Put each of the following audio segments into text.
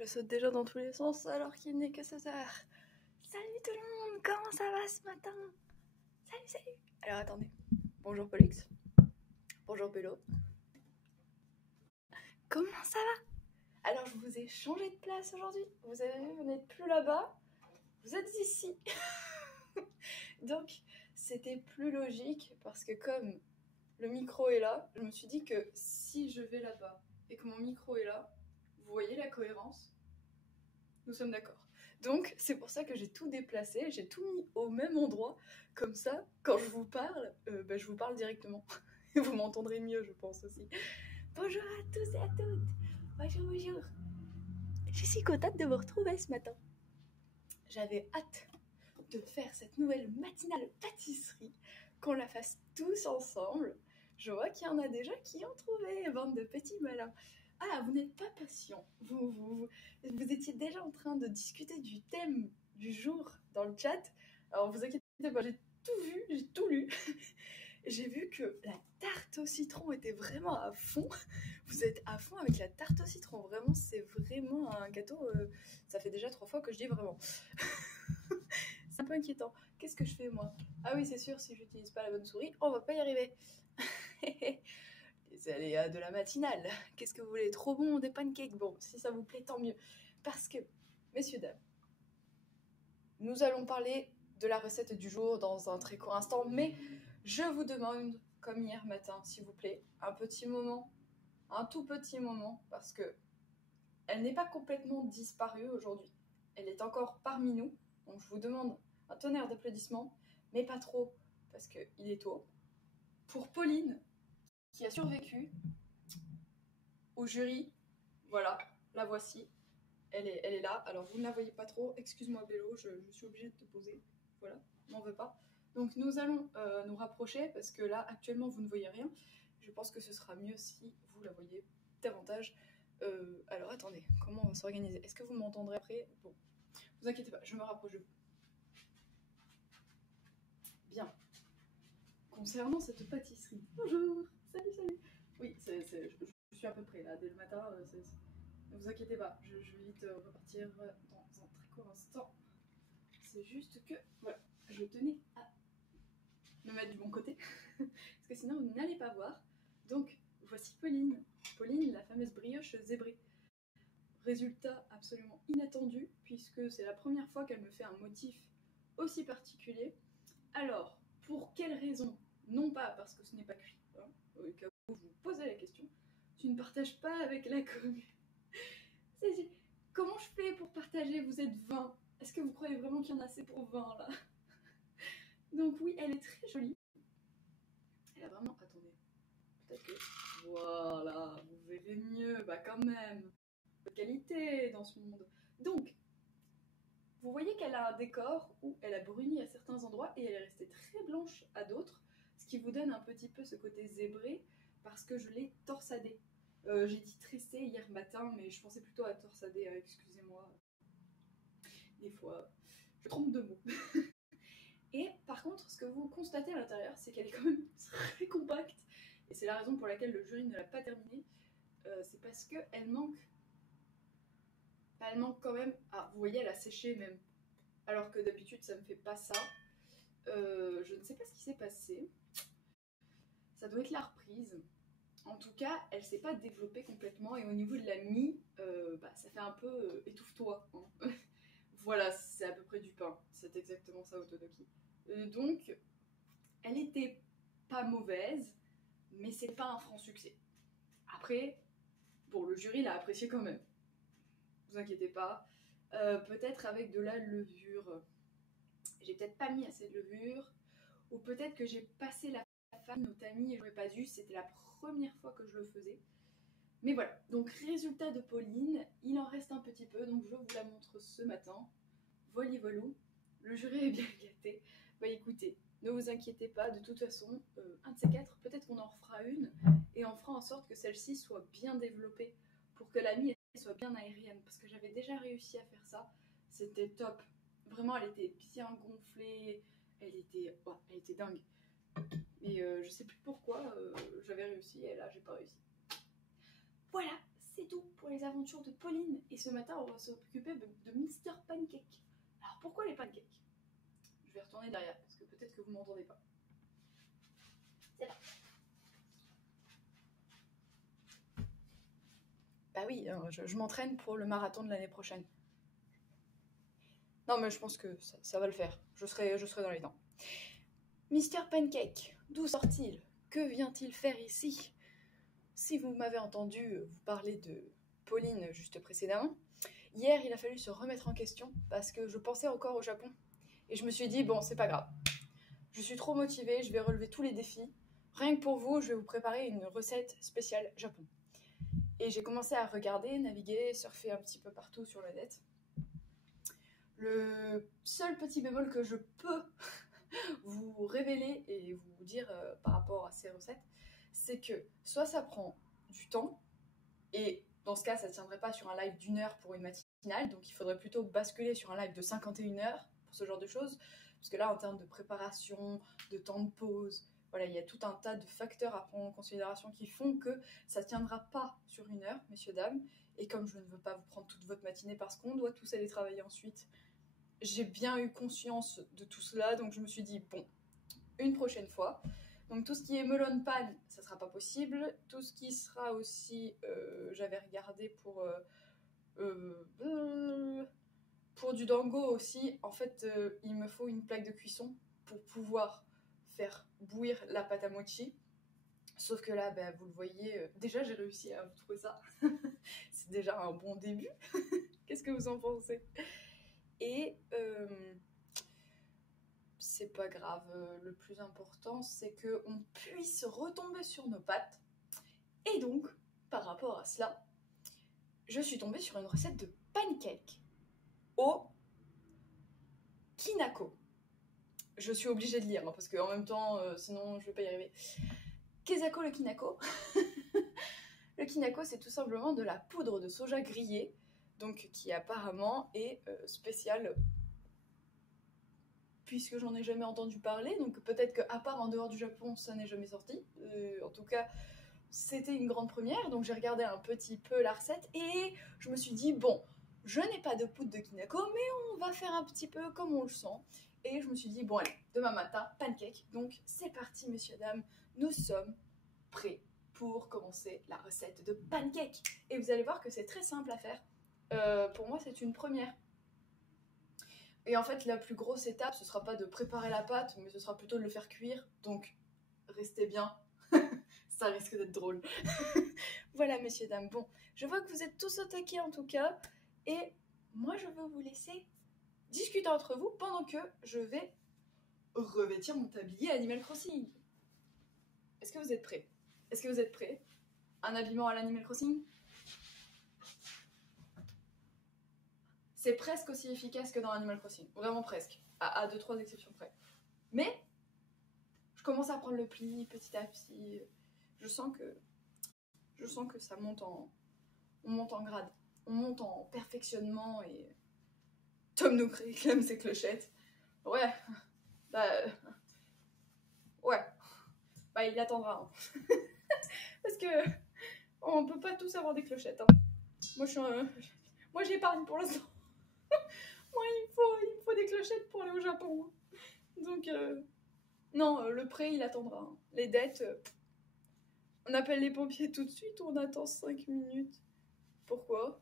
Je saute déjà dans tous les sens alors qu'il n'est que 16 h. Salut tout le monde, comment ça va ce matin? Salut. Alors attendez. Bonjour Pollux. Bonjour Pélo. Comment ça va? Alors je vous ai changé de place aujourd'hui. Vous avez vu, vous n'êtes plus là-bas. Vous êtes ici. Donc c'était plus logique parce que comme le micro est là, je me suis dit que si je vais là-bas et que mon micro est là, vous voyez la cohérence? Nous sommes d'accord. Donc c'est pour ça que j'ai tout déplacé, j'ai tout mis au même endroit. Comme ça, quand je vous parle, je vous parle directement. Et vous m'entendrez mieux, je pense aussi. Bonjour à tous et à toutes. Bonjour. Je suis contente de vous retrouver ce matin. J'avais hâte de faire cette nouvelle matinale pâtisserie, qu'on la fasse tous ensemble. Je vois qu'il y en a déjà qui ont trouvé, bande de petits malins. Ah, vous n'êtes pas patient. Vous étiez déjà en train de discuter du thème du jour dans le chat. Alors, vous inquiétez pas, j'ai tout vu, j'ai tout lu. J'ai vu que la tarte au citron était vraiment à fond. Vous êtes à fond avec la tarte au citron. Vraiment, c'est vraiment un gâteau. Ça fait déjà 3 fois que je dis vraiment. C'est un peu inquiétant. Qu'est-ce que je fais, moi? Ah oui, c'est sûr, si j'utilise pas la bonne souris, on va pas y arriver. Les aléas de la matinale. Qu'est-ce que vous voulez? Trop bon, des pancakes? Bon, si ça vous plaît, tant mieux. Parce que, messieurs, dames, nous allons parler de la recette du jour dans un très court instant, mais je vous demande, comme hier matin, s'il vous plaît, un petit moment, un tout petit moment, parce que elle n'est pas complètement disparue aujourd'hui. Elle est encore parmi nous, donc je vous demande un tonnerre d'applaudissements, mais pas trop, parce qu'il est tôt. Pour Pauline, qui a survécu au jury, voilà, la voici. Elle est là, alors vous ne la voyez pas trop, excuse-moi Bélo, je suis obligée de te poser, voilà, m'en veux pas. Donc nous allons nous rapprocher, parce que là, actuellement, vous ne voyez rien. Je pense que ce sera mieux si vous la voyez davantage. Alors attendez, comment on va s'organiser? Est-ce que vous m'entendrez après? Bon, vous inquiétez pas, je me rapproche de vous. Bien. Concernant cette pâtisserie, bonjour, salut. Oui, je suis à peu près là, dès le matin, ne vous inquiétez pas, je vais vite repartir dans un très court instant. C'est juste que, voilà, je tenais à me mettre du bon côté, parce que sinon vous n'allez pas voir. Donc, voici Pauline, la fameuse brioche zébrée. Résultat absolument inattendu, puisque c'est la première fois qu'elle me fait un motif aussi particulier. Alors, pour quelle raison? Non pas parce que ce n'est pas cuit, hein, au cas où vous posez la question. Tu ne partages pas avec la commu. Comment je fais pour partager? Vous êtes 20. Est-ce que vous croyez vraiment qu'il y en a assez pour 20 là? Donc oui, elle est très jolie. Elle a vraiment... Attendez. Peut-être que... Voilà, vous verrez mieux. Bah quand même. De qualité dans ce monde. Donc, vous voyez qu'elle a un décor où elle a bruni à certains endroits et elle est restée très blanche à d'autres, ce qui vous donne un petit peu ce côté zébré parce que je l'ai torsadée. J'ai dit tressée hier matin, mais je pensais plutôt à torsader, excusez-moi. Des fois, je trompe de mots. Et par contre, ce que vous constatez à l'intérieur, c'est qu'elle est quand même très compacte. Et c'est la raison pour laquelle le jury ne l'a pas terminée. C'est parce qu'elle manque... Elle manque quand même... Ah, vous voyez, elle a séché même. Alors que d'habitude, ça ne me fait pas ça. Je ne sais pas ce qui s'est passé. Ça doit être la reprise. En tout cas, elle ne s'est pas développée complètement. Et au niveau de la mie, ça fait un peu étouffe-toi. Hein. Voilà, c'est à peu près du pain. C'est exactement ça, Otodoki. Donc, elle était pas mauvaise, mais c'est pas un franc succès. Après, bon, le jury l'a apprécié quand même. Vous inquiétez pas. Peut-être avec de la levure. J'ai peut-être pas mis assez de levure. Ou peut-être que j'ai passé la farine au tamis et je n'aurais pas dû. C'était la première fois que je le faisais. Mais voilà, donc résultat de Pauline, il en reste un petit peu, donc je vous la montre ce matin. Voli-volou, le jury est bien gâté. Bah écoutez, ne vous inquiétez pas, de toute façon, un de ces 4, peut-être qu'on en refera une, et on fera en sorte que celle-ci soit bien développée, pour que la mie soit bien aérienne, parce que j'avais déjà réussi à faire ça, c'était top. Vraiment, elle était bien gonflée, elle était dingue. Mais je sais plus pourquoi j'avais réussi, et là j'ai pas réussi. Voilà, c'est tout pour les aventures de Pauline. Et ce matin, on va s'occuper de Mister Pancake. Alors pourquoi les pancakes? Je vais retourner derrière, parce que peut-être que vous m'entendez pas. C'est là. Bah oui, je m'entraîne pour le marathon de l'année prochaine. Non mais je pense que ça va le faire. Je serai dans les dents. Mister Pancake, d'où sort-il? Que vient-il faire ici? Si vous m'avez entendu vous parler de Pauline juste précédemment, hier il a fallu se remettre en question parce que je pensais encore au Japon. Et je me suis dit, bon, c'est pas grave. Je suis trop motivée, je vais relever tous les défis. Rien que pour vous, je vais vous préparer une recette spéciale Japon. Et j'ai commencé à regarder, naviguer, surfer un petit peu partout sur le net. Le seul petit bémol que je peux vous révéler et vous dire par rapport à ces recettes, c'est que soit ça prend du temps, et dans ce cas, ça ne tiendrait pas sur un live d'1 heure pour une matinale, donc il faudrait plutôt basculer sur un live de 51 heures pour ce genre de choses, parce que là, en termes de préparation, de temps de pause, voilà, il y a tout un tas de facteurs à prendre en considération qui font que ça ne tiendra pas sur 1 heure, messieurs, dames, et comme je ne veux pas vous prendre toute votre matinée parce qu'on doit tous aller travailler ensuite, j'ai bien eu conscience de tout cela, donc je me suis dit, bon, une prochaine fois. Donc tout ce qui est melon pan, ça sera pas possible. Tout ce qui sera aussi, j'avais regardé pour du dango aussi. En fait, il me faut une plaque de cuisson pour pouvoir faire bouillir la pâte à mochi. Sauf que là, bah, vous le voyez, déjà j'ai réussi à vous trouver ça. C'est déjà un bon début. Qu'est-ce que vous en pensez? Et c'est pas grave, le plus important c'est qu'on puisse retomber sur nos pattes. Et donc, par rapport à cela, je suis tombée sur une recette de pancake au kinako. Je suis obligée de lire, hein, parce qu'en même temps, sinon je vais pas y arriver. Kezako le kinako. Le kinako, c'est tout simplement de la poudre de soja grillée, donc qui apparemment est spéciale, puisque j'en ai jamais entendu parler, donc peut-être qu'à part en dehors du Japon, ça n'est jamais sorti. En tout cas, c'était une grande première, donc j'ai regardé un petit peu la recette et je me suis dit, bon, je n'ai pas de poudre de kinako, mais on va faire un petit peu comme on le sent. Et je me suis dit, bon allez, demain matin, pancake. Donc c'est parti, messieurs, dames, nous sommes prêts pour commencer la recette de pancake. Et vous allez voir que c'est très simple à faire. Pour moi, c'est une première. Et en fait, la plus grosse étape, ce sera pas de préparer la pâte, mais ce sera plutôt de le faire cuire. Donc, restez bien. Ça risque d'être drôle. Voilà, messieurs, dames. Bon, je vois que vous êtes tous au taquet en tout cas. Et moi, je veux vous laisser discuter entre vous pendant que je vais revêtir mon tablier Animal Crossing. Est-ce que vous êtes prêts? Est-ce que vous êtes prêts? Un habillement à l'Animal Crossing? C'est presque aussi efficace que dans Animal Crossing. Vraiment presque. À 2-3 exceptions près. Mais, je commence à prendre le pli petit à petit. Je sens que ça monte on monte en grade. On monte en perfectionnement et Tom nous réclame ses clochettes. Ouais. Ouais. Bah, il attendra. Hein. Parce que on peut pas tous avoir des clochettes. Hein. Moi, j'épargne pour l'instant. Moi, il me faut des clochettes pour aller au Japon. Donc, non, le prêt, il attendra. Hein. Les dettes, on appelle les pompiers tout de suite ou on attend 5 minutes? Pourquoi?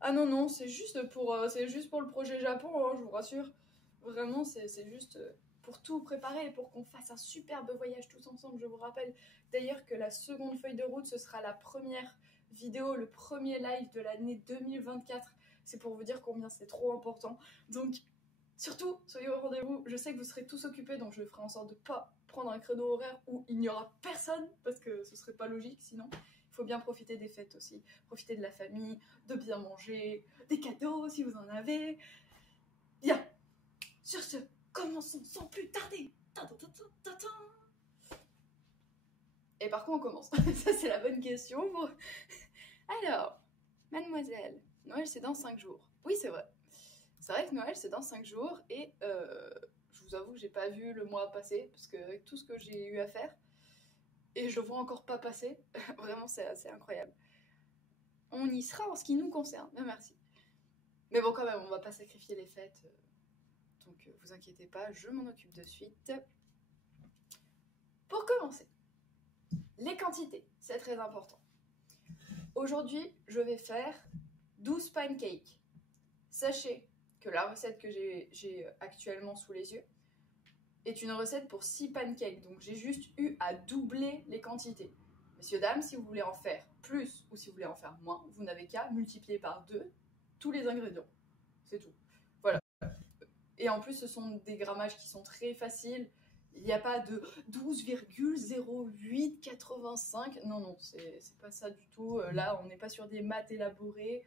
Ah non, c'est juste pour le projet Japon, hein, je vous rassure. Vraiment, c'est juste pour tout préparer et pour qu'on fasse un superbe voyage tous ensemble, je vous rappelle. D'ailleurs que la seconde feuille de route, ce sera la première vidéo, le premier live de l'année 2024. C'est pour vous dire combien c'est trop important. Donc, surtout, soyez au rendez-vous. Je sais que vous serez tous occupés, donc je ferai en sorte de ne pas prendre un créneau horaire où il n'y aura personne, parce que ce serait pas logique sinon. Il faut bien profiter des fêtes aussi, profiter de la famille, de bien manger, des cadeaux si vous en avez. Bien, sur ce, commençons sans plus tarder. Et par quoi on commence? Ça c'est la bonne question. Alors, mademoiselle, Noël c'est dans 5 jours. Oui c'est vrai. C'est vrai que Noël c'est dans 5 jours et je vous avoue que j'ai pas vu le mois passer parce que avec tout ce que j'ai eu à faire, et je vois encore pas passer. Vraiment, c'est assez incroyable. On y sera en ce qui nous concerne, mais merci. Mais bon, quand même, on va pas sacrifier les fêtes. Donc, vous inquiétez pas, je m'en occupe de suite. Pour commencer, les quantités, c'est très important. Aujourd'hui, je vais faire 12 pancakes. Sachez que la recette que j'ai actuellement sous les yeux est une recette pour 6 pancakes. Donc, j'ai juste eu à doubler les quantités. Messieurs, dames, si vous voulez en faire plus ou si vous voulez en faire moins, vous n'avez qu'à multiplier par 2 tous les ingrédients. C'est tout. Voilà. Et en plus, ce sont des grammages qui sont très faciles. Il n'y a pas de 12,0885. Non, non, c'est pas ça du tout. Là, on n'est pas sur des maths élaborées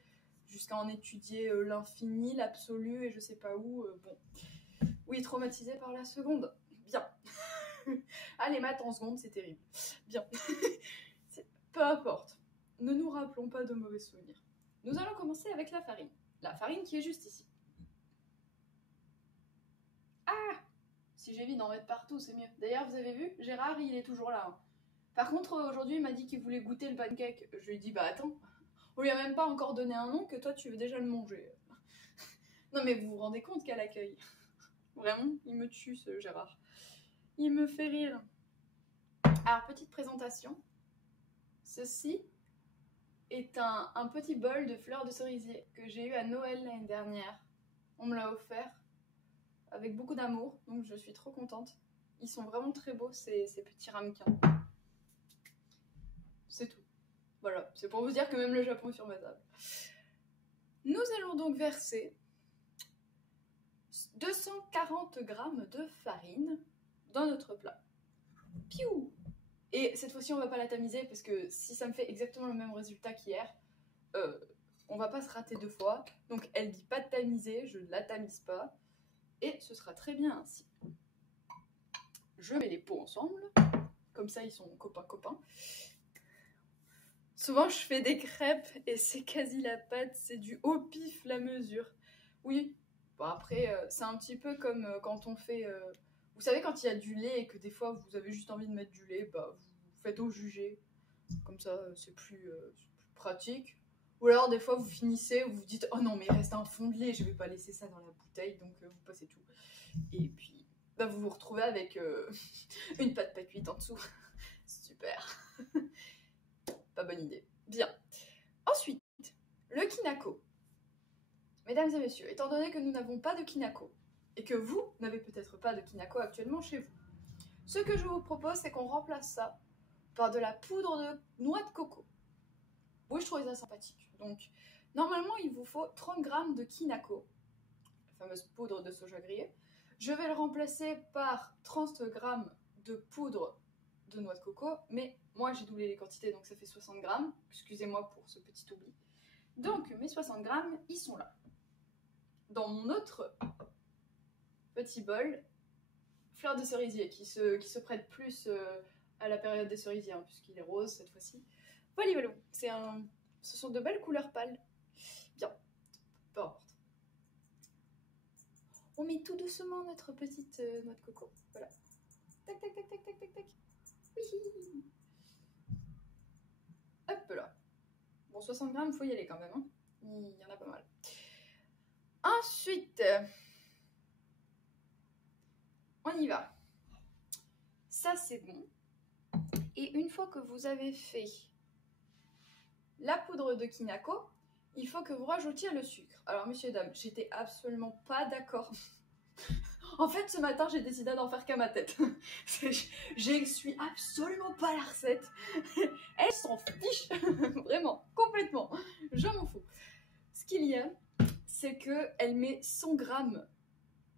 jusqu'à en étudier l'infini, l'absolu et je sais pas où. Bon. Oui, traumatisé par la seconde. Bien. Ah, les maths en seconde, c'est terrible. Bien. Peu importe. Ne nous rappelons pas de mauvais souvenirs. Nous allons commencer avec la farine. La farine qui est juste ici. Ah! Si j'évite d'en mettre partout, c'est mieux. D'ailleurs, vous avez vu, Gérard, il est toujours là. Hein. Par contre, aujourd'hui, il m'a dit qu'il voulait goûter le pancake. Je lui ai dit, bah attends, on lui a même pas encore donné un nom que toi, tu veux déjà le manger. Non mais vous vous rendez compte qu'à l'accueil. Vraiment, il me tue ce Gérard. Il me fait rire. Alors, petite présentation. Ceci est un petit bol de fleurs de cerisier que j'ai eu à Noël l'année dernière. On me l'a offert avec beaucoup d'amour, donc je suis trop contente. Ils sont vraiment très beaux, ces petits ramequins. C'est tout. Voilà, c'est pour vous dire que même le Japon est sur ma table. Nous allons donc verser 240 g de farine dans notre plat. Piou! Et cette fois-ci, on va pas la tamiser parce que si ça me fait exactement le même résultat qu'hier, on va pas se rater 2 fois. Donc elle dit pas de tamiser, je ne la tamise pas. Et ce sera très bien ainsi. Je mets les pots ensemble. Comme ça, ils sont copains-copains. Souvent, je fais des crêpes et c'est quasi la pâte. C'est du au pif la mesure. Oui, bon après, c'est un petit peu comme quand on fait... Vous savez, quand il y a du lait et que des fois, vous avez juste envie de mettre du lait, bah, vous faites au jugé. Comme ça, c'est plus pratique. Ou alors, des fois, vous finissez, vous vous dites « Oh non, mais il reste un fond de lait, je vais pas laisser ça dans la bouteille. » Donc, vous passez tout. Et puis, bah, vous vous retrouvez avec une pâte pas cuite en dessous. Super. Pas bonne idée. Bien. Ensuite, le kinako. Mesdames et messieurs, étant donné que nous n'avons pas de kinako, et que vous n'avez peut-être pas de kinako actuellement chez vous, ce que je vous propose, c'est qu'on remplace ça par de la poudre de noix de coco. Oui, je trouvais ça sympathique. Donc, normalement, il vous faut 30 g de kinako, la fameuse poudre de soja grillée. Je vais le remplacer par 30 g de poudre de noix de coco, mais moi, j'ai doublé les quantités, donc ça fait 60 g. Excusez-moi pour ce petit oubli. Donc, mes 60 g, ils sont là. Dans mon autre petit bol, fleurs de cerisier, qui se prête plus à la période des cerisiers, hein, puisqu'il est rose cette fois-ci. Voilà, ce sont de belles couleurs pâles. Bien, peu importe. On met tout doucement notre petite noix de coco. Voilà. Tac, tac, tac, tac, tac, tac, tac. Oui. Hop là. Bon, 60 g, il faut y aller quand même. Hein. Il y en a pas mal. Ensuite, on y va. Ça, c'est bon. Et une fois que vous avez fait la poudre de kinako, il faut que vous rajoutiez le sucre. Alors, messieurs, dames, j'étais absolument pas d'accord. En fait, ce matin, j'ai décidé d'en faire qu'à ma tête. Je suis absolument pas la recette. Elle s'en fiche. Vraiment, complètement. Je m'en fous. Ce qu'il y a, c'est qu'elle met 100 g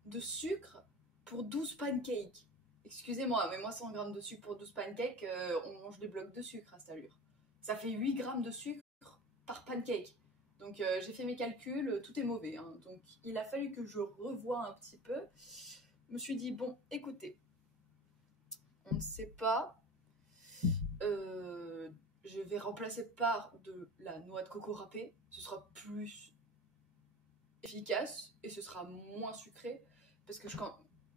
de sucre pour 12 pancakes. Excusez-moi, mais moi 100 g de sucre pour 12 pancakes, on mange des blocs de sucre à cette allure. Ça fait 8 g de sucre par pancake. Donc j'ai fait mes calculs, tout est mauvais. Hein. Donc il a fallu que je revoie un petit peu. Je me suis dit, bon, écoutez, on ne sait pas. Je vais remplacer par de la noix de coco râpée. Ce sera plus efficace et ce sera moins sucré. Parce que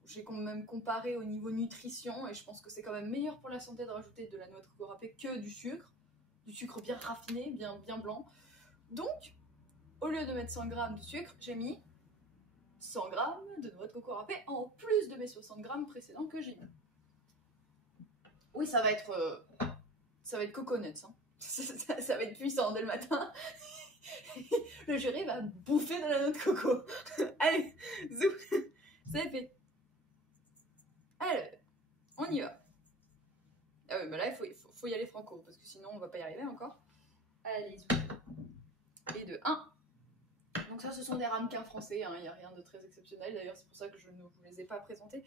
j'ai quand même comparé au niveau nutrition et je pense que c'est quand même meilleur pour la santé de rajouter de la noix de coco râpée que du sucre bien raffiné, bien blanc. Donc, au lieu de mettre 100 g de sucre, j'ai mis 100 g de noix de coco râpée en plus de mes 60 g précédents que j'ai mis. Oui, ça va être coconuts, hein. Ça va être puissant dès le matin. Le juré va bouffer de la noix de coco. Allez, zou, c'est fait. Alors, on y va. Ah oui, mais là, il faut y aller franco, parce que sinon, on va pas y arriver encore. Allez, zou. Et de 1. Donc ça, ce sont des ramequins français, hein, il n'y a rien de très exceptionnel. D'ailleurs, c'est pour ça que je ne vous les ai pas présentés.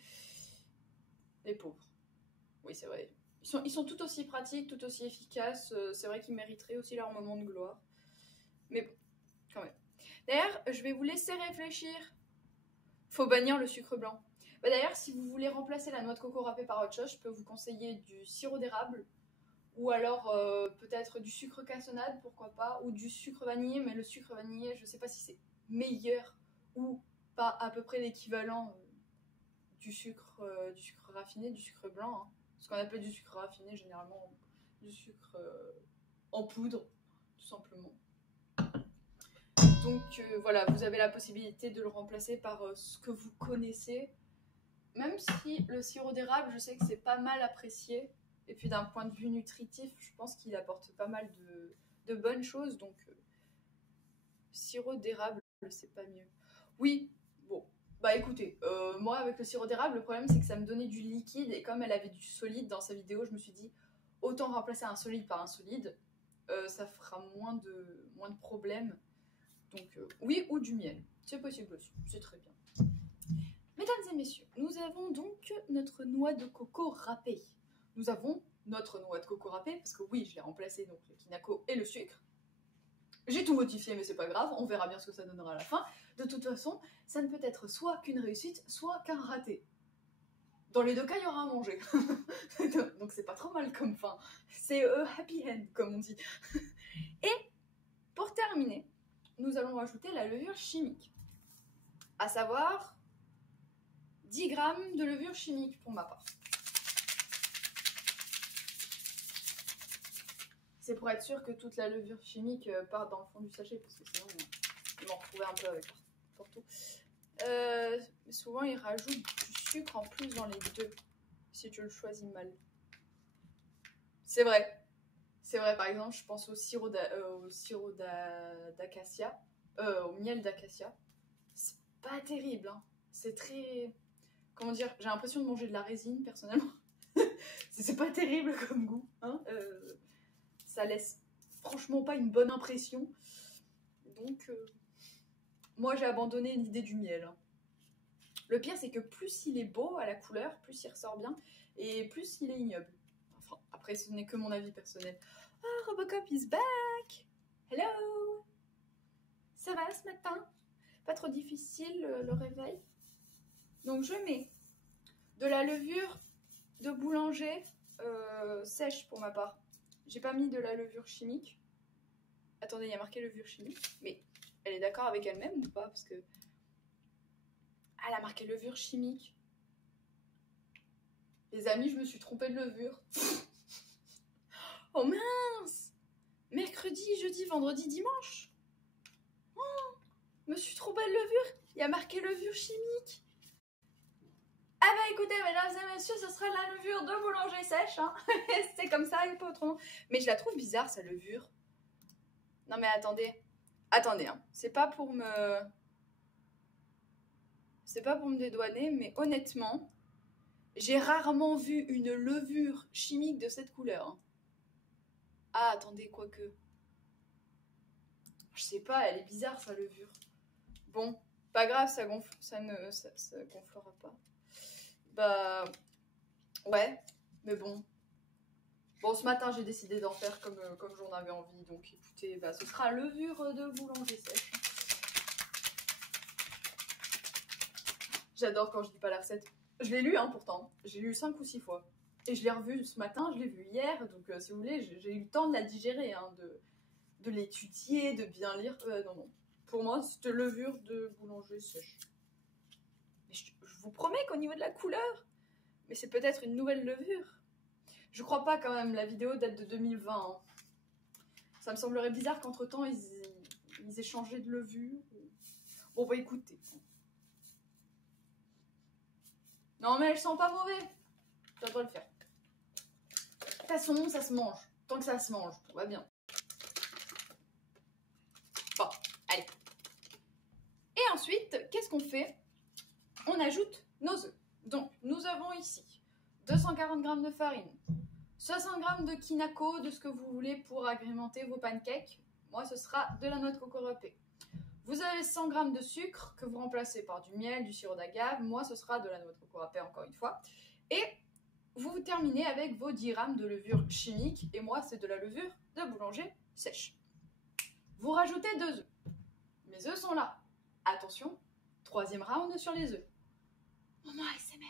Les pauvres. Oui, c'est vrai. Ils sont tout aussi pratiques, tout aussi efficaces. C'est vrai qu'ils mériteraient aussi leur moment de gloire. Mais bon, quand même. D'ailleurs, je vais vous laisser réfléchir. Faut bannir le sucre blanc. Bah, d'ailleurs, si vous voulez remplacer la noix de coco râpée par autre chose, je peux vous conseiller du sirop d'érable. Ou alors peut-être du sucre cassonade, pourquoi pas. Ou du sucre vanillé, mais le sucre vanillé, je sais pas si c'est meilleur ou pas à peu près l'équivalent du sucre raffiné, du sucre blanc. Hein. Ce qu'on appelle du sucre raffiné, généralement du sucre en poudre, tout simplement. Donc voilà, vous avez la possibilité de le remplacer par ce que vous connaissez. Même si le sirop d'érable, je sais que c'est pas mal apprécié. Et puis d'un point de vue nutritif, je pense qu'il apporte pas mal de bonnes choses. Donc sirop d'érable, c'est pas mieux. Oui, bon. Bah écoutez, moi avec le sirop d'érable, le problème c'est que ça me donnait du liquide. Et comme elle avait du solide dans sa vidéo, je me suis dit, autant remplacer un solide par un solide. Ça fera moins de problèmes. Donc oui, ou du miel. C'est possible aussi, c'est très bien. Mesdames et messieurs, nous avons donc notre noix de coco râpée. Nous avons notre noix de coco râpée, parce que oui, je l'ai remplacé, donc le kinako et le sucre. J'ai tout modifié, mais c'est pas grave, on verra bien ce que ça donnera à la fin. De toute façon, ça ne peut être soit qu'une réussite, soit qu'un raté. Dans les deux cas, il y aura à manger. Donc c'est pas trop mal comme fin. C'est happy end, comme on dit. Et pour terminer, nous allons rajouter la levure chimique. À savoir 10 g de levure chimique pour ma part. C'est pour être sûr que toute la levure chimique part dans le fond du sachet, parce que sinon, ils m'en retrouvaient un peu avec partout. Souvent, ils rajoutent du sucre en plus dans les deux, si tu le choisis mal. C'est vrai. C'est vrai, par exemple, je pense au sirop d'acacia, au miel d'acacia. C'est pas terrible, hein. C'est très... Comment dire, j'ai l'impression de manger de la résine, personnellement. C'est pas terrible comme goût, hein. Ça laisse franchement pas une bonne impression. Donc, moi, j'ai abandonné l'idée du miel. Hein. Le pire, c'est que plus il est beau à la couleur, plus il ressort bien, et plus il est ignoble. Enfin, après, ce n'est que mon avis personnel. Ah, Robocop is back! Hello! Ça va ce matin? Pas trop difficile le réveil? Donc, je mets de la levure de boulanger sèche pour ma part. J'ai pas mis de la levure chimique. Attendez, il y a marqué levure chimique, mais elle est d'accord avec elle-même ou pas? Parce que elle a marqué levure chimique. Les amis, je me suis trompée de levure. Oh mince! Mercredi, jeudi, vendredi, dimanche. Oh, je me suis trompée de levure. Il y a marqué levure chimique. Ah bah écoutez, mesdames et messieurs, ce sera la levure de boulanger sèche. Hein. C'est comme ça, il pas autrement. Mais je la trouve bizarre, sa levure. Non mais attendez. Attendez, hein. C'est pas pour me dédouaner, mais honnêtement, j'ai rarement vu une levure chimique de cette couleur. Hein. Ah, attendez, quoique. Je sais pas, elle est bizarre, sa levure. Bon, pas grave, ça gonflera pas. Bah, ouais, mais bon. Bon, ce matin, j'ai décidé d'en faire comme j'en avais envie. Donc, écoutez, bah, ce sera levure de boulanger sèche. J'adore quand je dis pas la recette. Je l'ai lu, hein, pourtant. J'ai lu 5 ou 6 fois. Et je l'ai revu ce matin, je l'ai vu hier. Donc, si vous voulez, j'ai eu le temps de la digérer, hein, de l'étudier, de bien lire. Non. Pour moi, c'est levure de boulanger sèche. Mais je vous promets qu'au niveau de la couleur, mais c'est peut-être une nouvelle levure. Je crois pas quand même, la vidéo date de 2020. Hein. Ça me semblerait bizarre qu'entre-temps, ils aient changé de levure. Bon, bah écoutez. Non, mais elles sont pas mauvais. Tu dois le faire. De toute façon, ça se mange. Tant que ça se mange, tout va bien. Bon, allez. Et ensuite, qu'est-ce qu'on fait? On ajoute nos œufs. Donc, nous avons ici 240 g de farine, 60 g de kinako, de ce que vous voulez pour agrémenter vos pancakes. Moi, ce sera de la noix de coco râpée. Vous avez 100 g de sucre que vous remplacez par du miel, du sirop d'agave. Moi, ce sera de la noix de coco râpée, encore une fois. Et vous terminez avec vos 10 g de levure chimique. Et moi, c'est de la levure de boulanger sèche. Vous rajoutez 2 œufs. Mes œufs sont là. Attention, 3e round sur les œufs. Moment ASMR.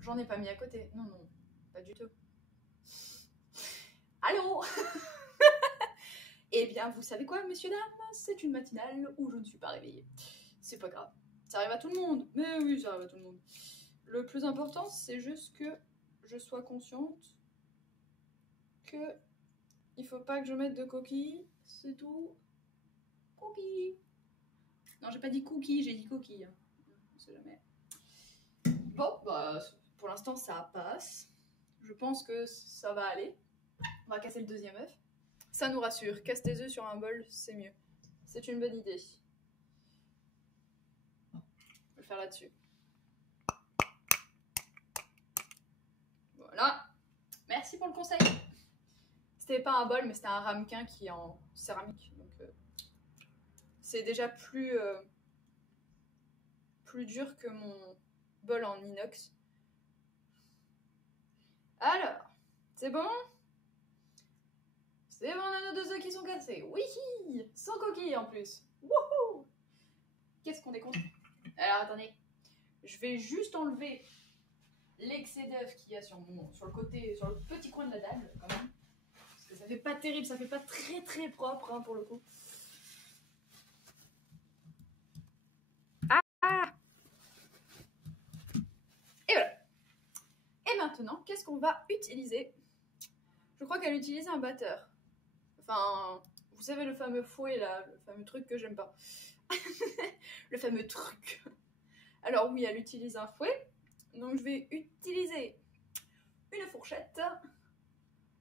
J'en ai pas mis à côté. Non, non, pas du tout. Allô? Eh bien, vous savez quoi, messieurs, dames? C'est une matinale où je ne suis pas réveillée. C'est pas grave. Ça arrive à tout le monde. Mais oui, ça arrive à tout le monde. Le plus important, c'est juste que je sois consciente que il faut pas que je mette de coquilles. C'est tout. Coquilles. Non, j'ai pas dit cookies, j'ai dit coquilles. On sait jamais. Bon, bah, pour l'instant, ça passe. Je pense que ça va aller. On va casser le 2e œuf. Ça nous rassure. Casse tes œufs sur un bol, c'est mieux. C'est une bonne idée. Je vais le faire là-dessus. Voilà. Merci pour le conseil. C'était pas un bol, mais c'était un ramequin qui est en céramique. Donc, c'est déjà plus dur que mon bol en inox. Alors, c'est bon? C'est bon, on a nos 2 œufs qui sont cassés. Oui, sans coquille en plus. Wouhou! Qu'est-ce qu'on est content. Alors, attendez. Je vais juste enlever l'excès d'œuf qu'il y a sur le côté, sur le petit coin de la table, quand même. Parce que ça fait pas terrible, ça fait pas très très propre, hein, pour le coup. Ah! Et voilà. Et maintenant, qu'est-ce qu'on va utiliser? Je crois qu'elle utilise un batteur. Enfin, vous savez, le fameux fouet là, le fameux truc que j'aime pas. Le fameux truc. Alors oui, elle utilise un fouet. Donc je vais utiliser une fourchette.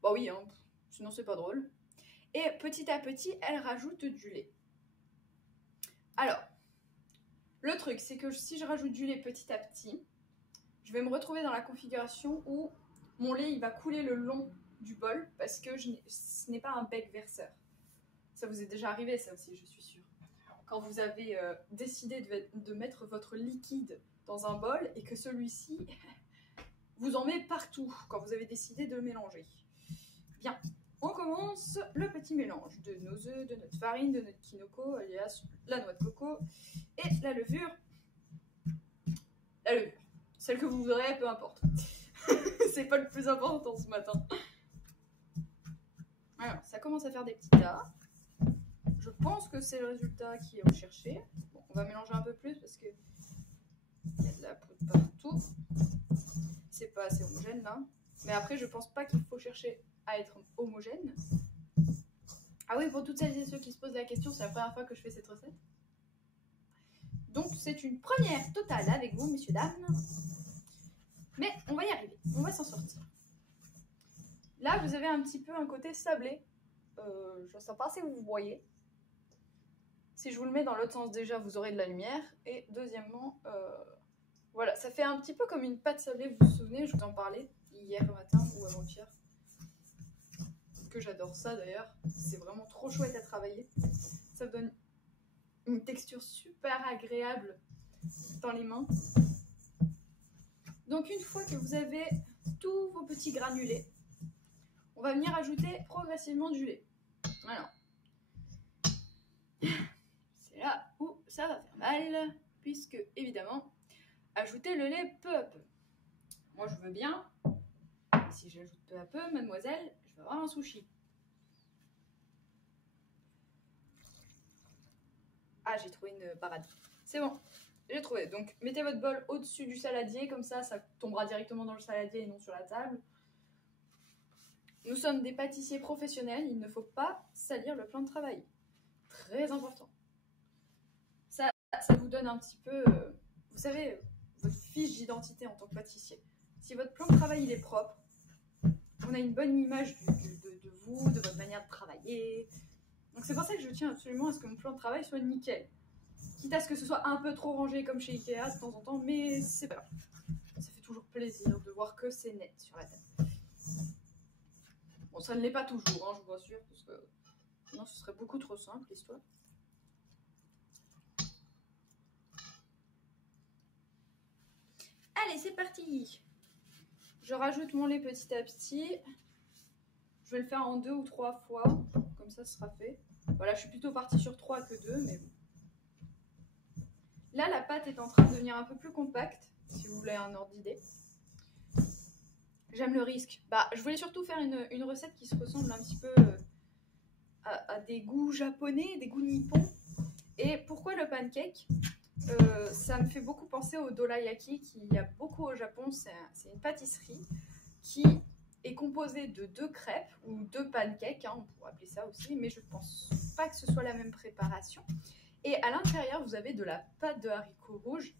Bah oui, hein, sinon c'est pas drôle. Et petit à petit, elle rajoute du lait. Alors, le truc, c'est que si je rajoute du lait petit à petit, je vais me retrouver dans la configuration où mon lait il va couler le long du bol parce que ce n'est pas un bec verseur. Ça vous est déjà arrivé, ça aussi, je suis sûre. Quand vous avez décidé de mettre votre liquide dans un bol et que celui-ci vous en met partout quand vous avez décidé de le mélanger. Bien, on commence le petit mélange de nos œufs, de notre farine, de notre kinoko, alias la noix de coco et la levure. La levure, celle que vous voudrez, peu importe. C'est pas le plus important ce matin. Alors, ça commence à faire des petits tas. Je pense que c'est le résultat qui est recherché. Bon, on va mélanger un peu plus parce que il y a de la poudre partout. C'est pas assez homogène là. Mais après, je pense pas qu'il faut chercher à être homogène. Ah oui, pour toutes celles et ceux qui se posent la question, c'est la première fois que je fais cette recette. Donc, c'est une première totale avec vous, messieurs, dames. Mais on va y arriver. On va s'en sortir. Là, vous avez un petit peu un côté sablé. Je ne sais pas si vous voyez. Si je vous le mets dans l'autre sens, déjà, vous aurez de la lumière. Et deuxièmement, voilà, ça fait un petit peu comme une pâte sablée. Vous vous souvenez, je vous en parlais hier matin ou avant-hier. Que j'adore ça d'ailleurs. C'est vraiment trop chouette à travailler. Ça vous donne une texture super agréable dans les mains. Donc une fois que vous avez tous vos petits granulés, on va venir ajouter progressivement du lait. Alors, c'est là où ça va faire mal, puisque évidemment, ajouter le lait peu à peu. Moi je veux bien, si j'ajoute peu à peu, mademoiselle, Je vais avoir un sushi. Ah, j'ai trouvé une parade. C'est bon, j'ai trouvé. Donc, mettez votre bol au-dessus du saladier, comme ça tombera directement dans le saladier et non sur la table. Nous sommes des pâtissiers professionnels, il ne faut pas salir le plan de travail. Très important. Ça vous donne un petit peu, vous savez, votre fiche d'identité en tant que pâtissier. Si votre plan de travail il est propre, on a une bonne image de vous, de votre manière de travailler. Donc c'est pour ça que je tiens absolument à ce que mon plan de travail soit nickel. Quitte à ce que ce soit un peu trop rangé comme chez Ikea de temps en temps, mais c'est pas grave. Ça fait toujours plaisir de voir que c'est net sur la table. Bon, ça ne l'est pas toujours, hein, je vous rassure, parce que sinon ce serait beaucoup trop simple l'histoire. Allez, c'est parti. Je rajoute mon lait petit à petit. Je vais le faire en 2 ou 3 fois, comme ça ce sera fait. Voilà, je suis plutôt partie sur 3 que 2, mais bon. Là, la pâte est en train de devenir un peu plus compacte, si vous voulez un ordre d'idée. J'aime le risque. Bah, je voulais surtout faire une recette qui se ressemble un petit peu à des goûts japonais, des goûts nippons. Et pourquoi le pancake? Ça me fait beaucoup penser au dorayaki qu'il y a beaucoup au Japon. C'est une pâtisserie qui est composée de 2 crêpes ou 2 pancakes, hein, on pourrait appeler ça aussi, mais je ne pense pas que ce soit la même préparation. Et à l'intérieur, vous avez de la pâte de haricots rouges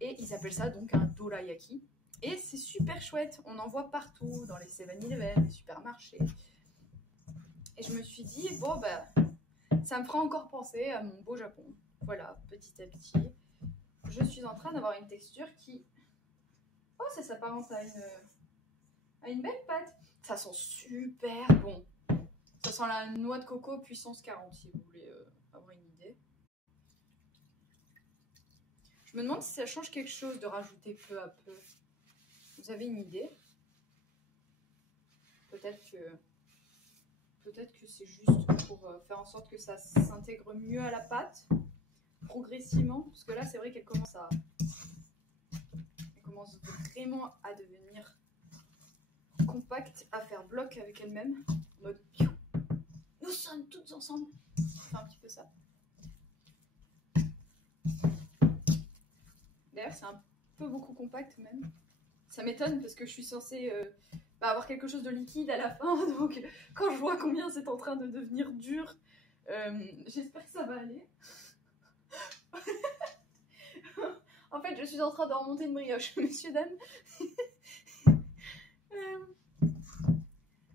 et ils appellent ça donc un dorayaki. Et c'est super chouette, on en voit partout, dans les 7-Eleven, les supermarchés. Et je me suis dit, bon, bah, ça me fera encore penser à mon beau Japon. Voilà, petit à petit, je suis en train d'avoir une texture qui... Oh, ça s'apparente à une belle pâte. Ça sent super bon. Ça sent la noix de coco puissance 40, si vous voulez avoir une idée. Je me demande si ça change quelque chose de rajouter peu à peu. Vous avez une idée? Peut-être que c'est juste pour faire en sorte que ça s'intègre mieux à la pâte, progressivement. Parce que là, c'est vrai qu'elle commence vraiment à devenir compacte, à faire bloc avec elle-même. En mode, nous sommes toutes ensemble. C'est un petit peu ça. D'ailleurs, c'est un peu beaucoup compact même. Ça m'étonne parce que je suis censée avoir quelque chose de liquide à la fin. Donc, quand je vois combien c'est en train de devenir dur, j'espère que ça va aller. En fait, je suis en train de remonter une brioche, messieurs, dames.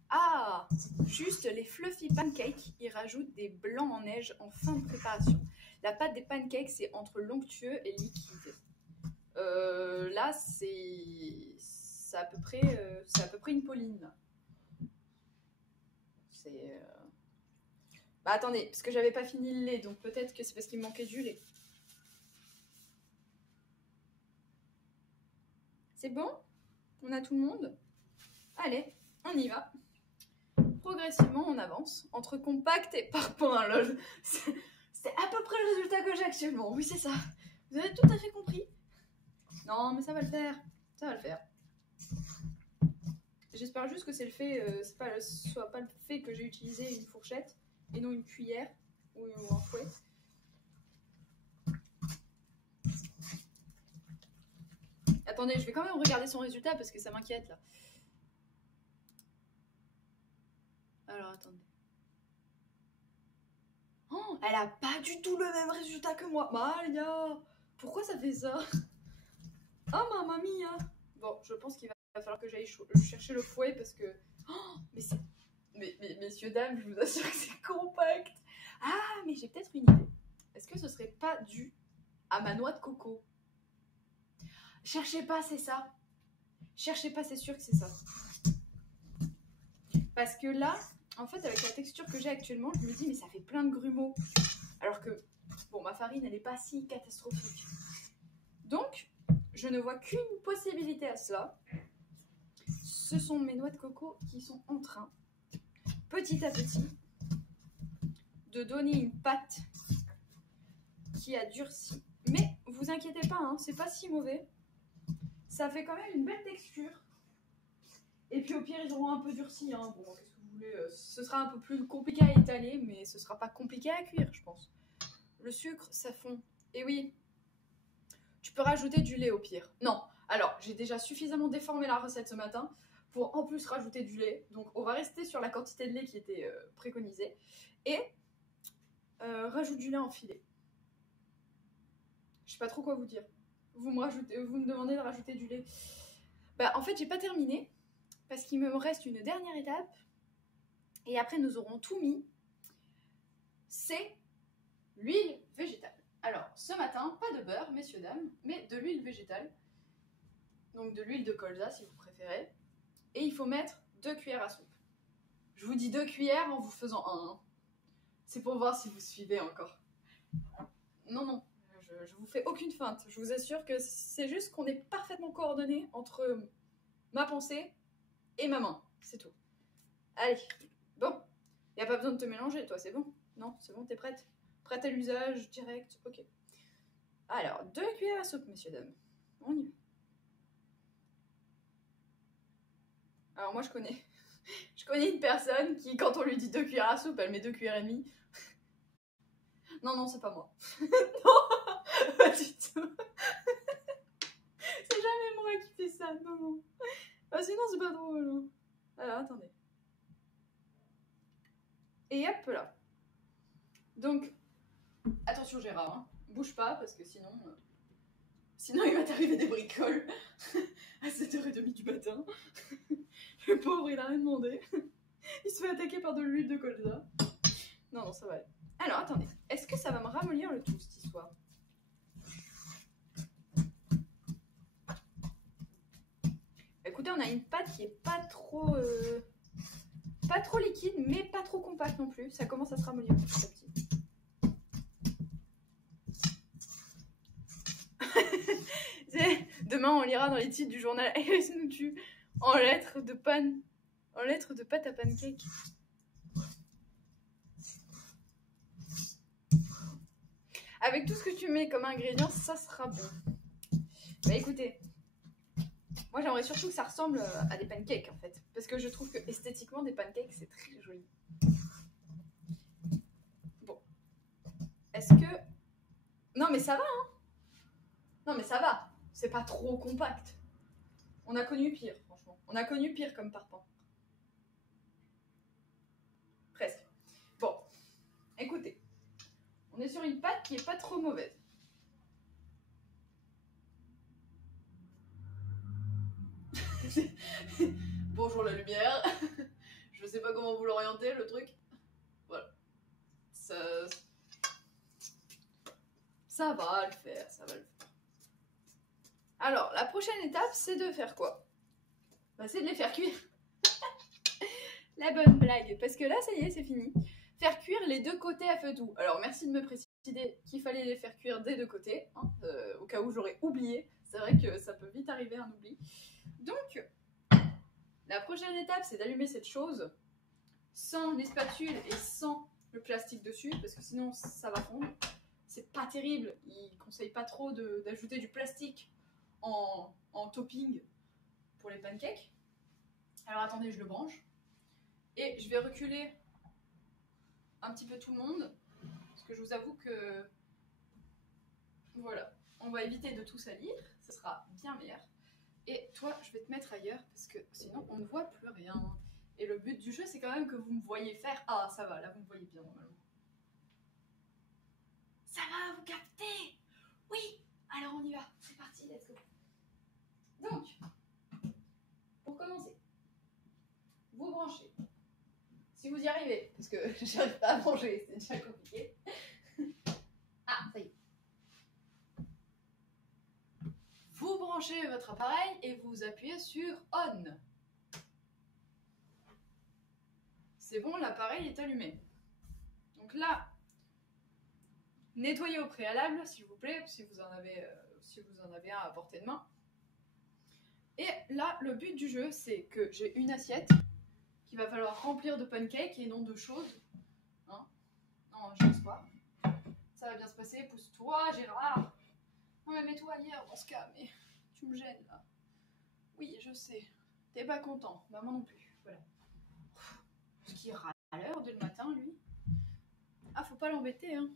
Ah, juste les fluffy pancakes, ils rajoutent des blancs en neige en fin de préparation. La pâte des pancakes, c'est entre l'onctueux et liquide. Là, c'est à peu près une Pauline. Là. C'est... Bah attendez, parce que j'avais pas fini le lait, donc peut-être que c'est parce qu'il me manquait du lait. C'est bon? On a tout le monde? Allez, on y va. Progressivement, on avance entre compact et parpaing. C'est à peu près le résultat que j'ai actuellement. Oui, c'est ça. Vous avez tout à fait compris. Non, mais ça va le faire. Ça va le faire. J'espère juste que c'est le fait, soit pas le fait que j'ai utilisé une fourchette et non une cuillère ou un fouet. Attendez, je vais quand même regarder son résultat parce que ça m'inquiète là. Alors attendez. Oh, elle a pas du tout le même résultat que moi. Malia, pourquoi ça fait ça? Oh mamma mia. Bon, je pense qu'il va falloir que j'aille chercher le fouet parce que... Oh, mais messieurs, dames, je vous assure que c'est compact. Ah, mais j'ai peut-être une idée. Est-ce que ce serait pas dû à ma noix de coco? Cherchez pas, c'est ça. Cherchez pas, c'est sûr que c'est ça. Parce que là, en fait, avec la texture que j'ai actuellement, je me dis, mais ça fait plein de grumeaux. Alors que, bon, ma farine, elle n'est pas si catastrophique. Donc, je ne vois qu'une possibilité à cela. Ce sont mes noix de coco qui sont en train, petit à petit, de donner une pâte qui a durci. Mais vous inquiétez pas, hein, c'est pas si mauvais. Ça fait quand même une belle texture. Et puis au pire, ils auront un peu durci. Hein. Bon, qu'est-ce que voulez, ce sera un peu plus compliqué à étaler, mais ce sera pas compliqué à cuire, je pense. Le sucre, ça fond. Et oui, tu peux rajouter du lait au pire. Non, alors, j'ai déjà suffisamment déformé la recette ce matin pour en plus rajouter du lait. Donc, on va rester sur la quantité de lait qui était préconisée. Et rajoute du lait en filet. Je sais pas trop quoi vous dire. Vous me demandez de rajouter du lait. Bah, en fait, j'ai pas terminé parce qu'il me reste une dernière étape. Et après, nous aurons tout mis. C'est l'huile végétale. Alors, ce matin, pas de beurre, messieurs, dames, mais de l'huile végétale. Donc, de l'huile de colza, si vous préférez. Et il faut mettre 2 cuillères à soupe. Je vous dis 2 cuillères en vous faisant 1. Hein. C'est pour voir si vous suivez encore. Non, non, je vous fais aucune feinte. Je vous assure que c'est juste qu'on est parfaitement coordonnés entre ma pensée et ma main. C'est tout. Allez, bon. Il n'y a pas besoin de te mélanger, toi, c'est bon? Non, c'est bon, t'es prête? Prête à l'usage, direct, ok. Alors, 2 cuillères à soupe, messieurs, dames. On y va. Alors moi, je connais une personne qui, quand on lui dit 2 cuillères à soupe, elle met 2 cuillères et demie. Non, non, c'est pas moi. Non, pas du tout. C'est jamais moi qui fais ça, non, non. Ah, sinon, c'est pas drôle. Alors, attendez. Et hop là. Donc, attention Gérard, hein. Bouge pas parce que sinon il va t'arriver des bricoles à 7h30 du matin. Le pauvre, il a rien demandé. Il se fait attaquer par de l'huile de colza. Non, non, ça va aller. Alors, attendez. Est-ce que ça va me ramollir le tout, cette histoire? Écoutez, on a une pâte qui est pas trop liquide, mais pas trop compacte non plus. Ça commence à se ramollir petit à petit. Demain, on lira dans les titres du journal Iris nous tue en lettres de pâte à pancake. Avec tout ce que tu mets comme ingrédient, ça sera bon. Bah écoutez, moi j'aimerais surtout que ça ressemble à des pancakes en fait. Parce que je trouve que esthétiquement, des pancakes, c'est très joli. Bon. Est-ce que... Non mais ça va, hein. Non mais ça va. C'est pas trop compact. On a connu pire, franchement. On a connu pire comme parpaing. Presque. Bon. Écoutez. On est sur une pâte qui est pas trop mauvaise. Bonjour la lumière. Je sais pas comment vous l'orientez le truc. Voilà. Ça va le faire, ça va le faire. Alors, la prochaine étape, c'est de faire quoi? Bah, c'est de les faire cuire. La bonne blague. Parce que là, ça y est, c'est fini. Faire cuire les 2 côtés à feu doux. Alors, merci de me préciser qu'il fallait les faire cuire des 2 côtés. Hein, au cas où j'aurais oublié. C'est vrai que ça peut vite arriver un oubli. Donc, la prochaine étape, c'est d'allumer cette chose sans les spatules et sans le plastique dessus, parce que sinon ça va fondre. C'est pas terrible, ils conseillent pas trop d'ajouter du plastique en topping pour les pancakes. Alors attendez, je le branche. Et je vais reculer un petit peu tout le monde, parce que je vous avoue que... Voilà, on va éviter de tout salir, ce sera bien meilleur. Et toi, je vais te mettre ailleurs, parce que sinon on ne voit plus rien. Et le but du jeu, c'est quand même que vous me voyez faire... Ah, ça va, là vous me voyez bien normalement. Ça va, vous captez? Oui. Alors on y va, c'est parti, let's go. Donc, pour commencer, vous branchez. Si vous y arrivez, parce que j'arrive pas à manger, c'est déjà compliqué. Ah, ça y est. Vous branchez votre appareil et vous appuyez sur On. C'est bon, l'appareil est allumé. Donc là, nettoyez au préalable, s'il vous plaît, si vous en avez un à portée de main. Et là, le but du jeu, c'est que j'ai une assiette qu'il va falloir remplir de pancakes et non de choses. Hein? Non, je pense pas. Ça va bien se passer, pousse-toi, Gérard. Non mais mets-toi ailleurs dans ce cas, mais tu me gênes là. Oui, je sais. T'es pas content, maman non plus. Voilà. Parce qu'il râle à l'heure dès le matin, lui. Ah, faut pas l'embêter, hein.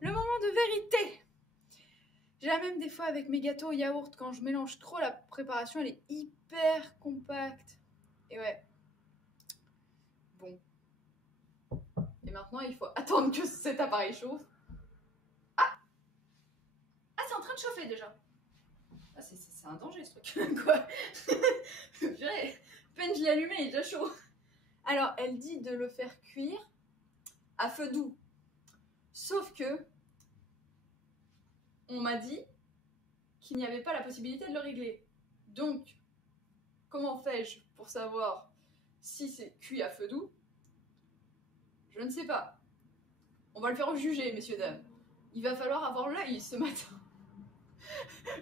Le moment de vérité. J'ai la même des fois avec mes gâteaux au yaourt. Quand je mélange trop, la préparation, elle est hyper compacte. Et ouais. Bon. Et maintenant, il faut attendre que cet appareil chauffe. Ah, c'est en train de chauffer déjà. Ah, c'est un danger, ce truc. Quoi. Purée. À peine je l'ai allumé, il est déjà chaud. Alors, elle dit de le faire cuire à feu doux. Sauf que, on m'a dit qu'il n'y avait pas la possibilité de le régler. Donc, comment fais-je pour savoir si c'est cuit à feu doux? Je ne sais pas. On va le faire juger, messieurs, dames. Il va falloir avoir l'œil ce matin.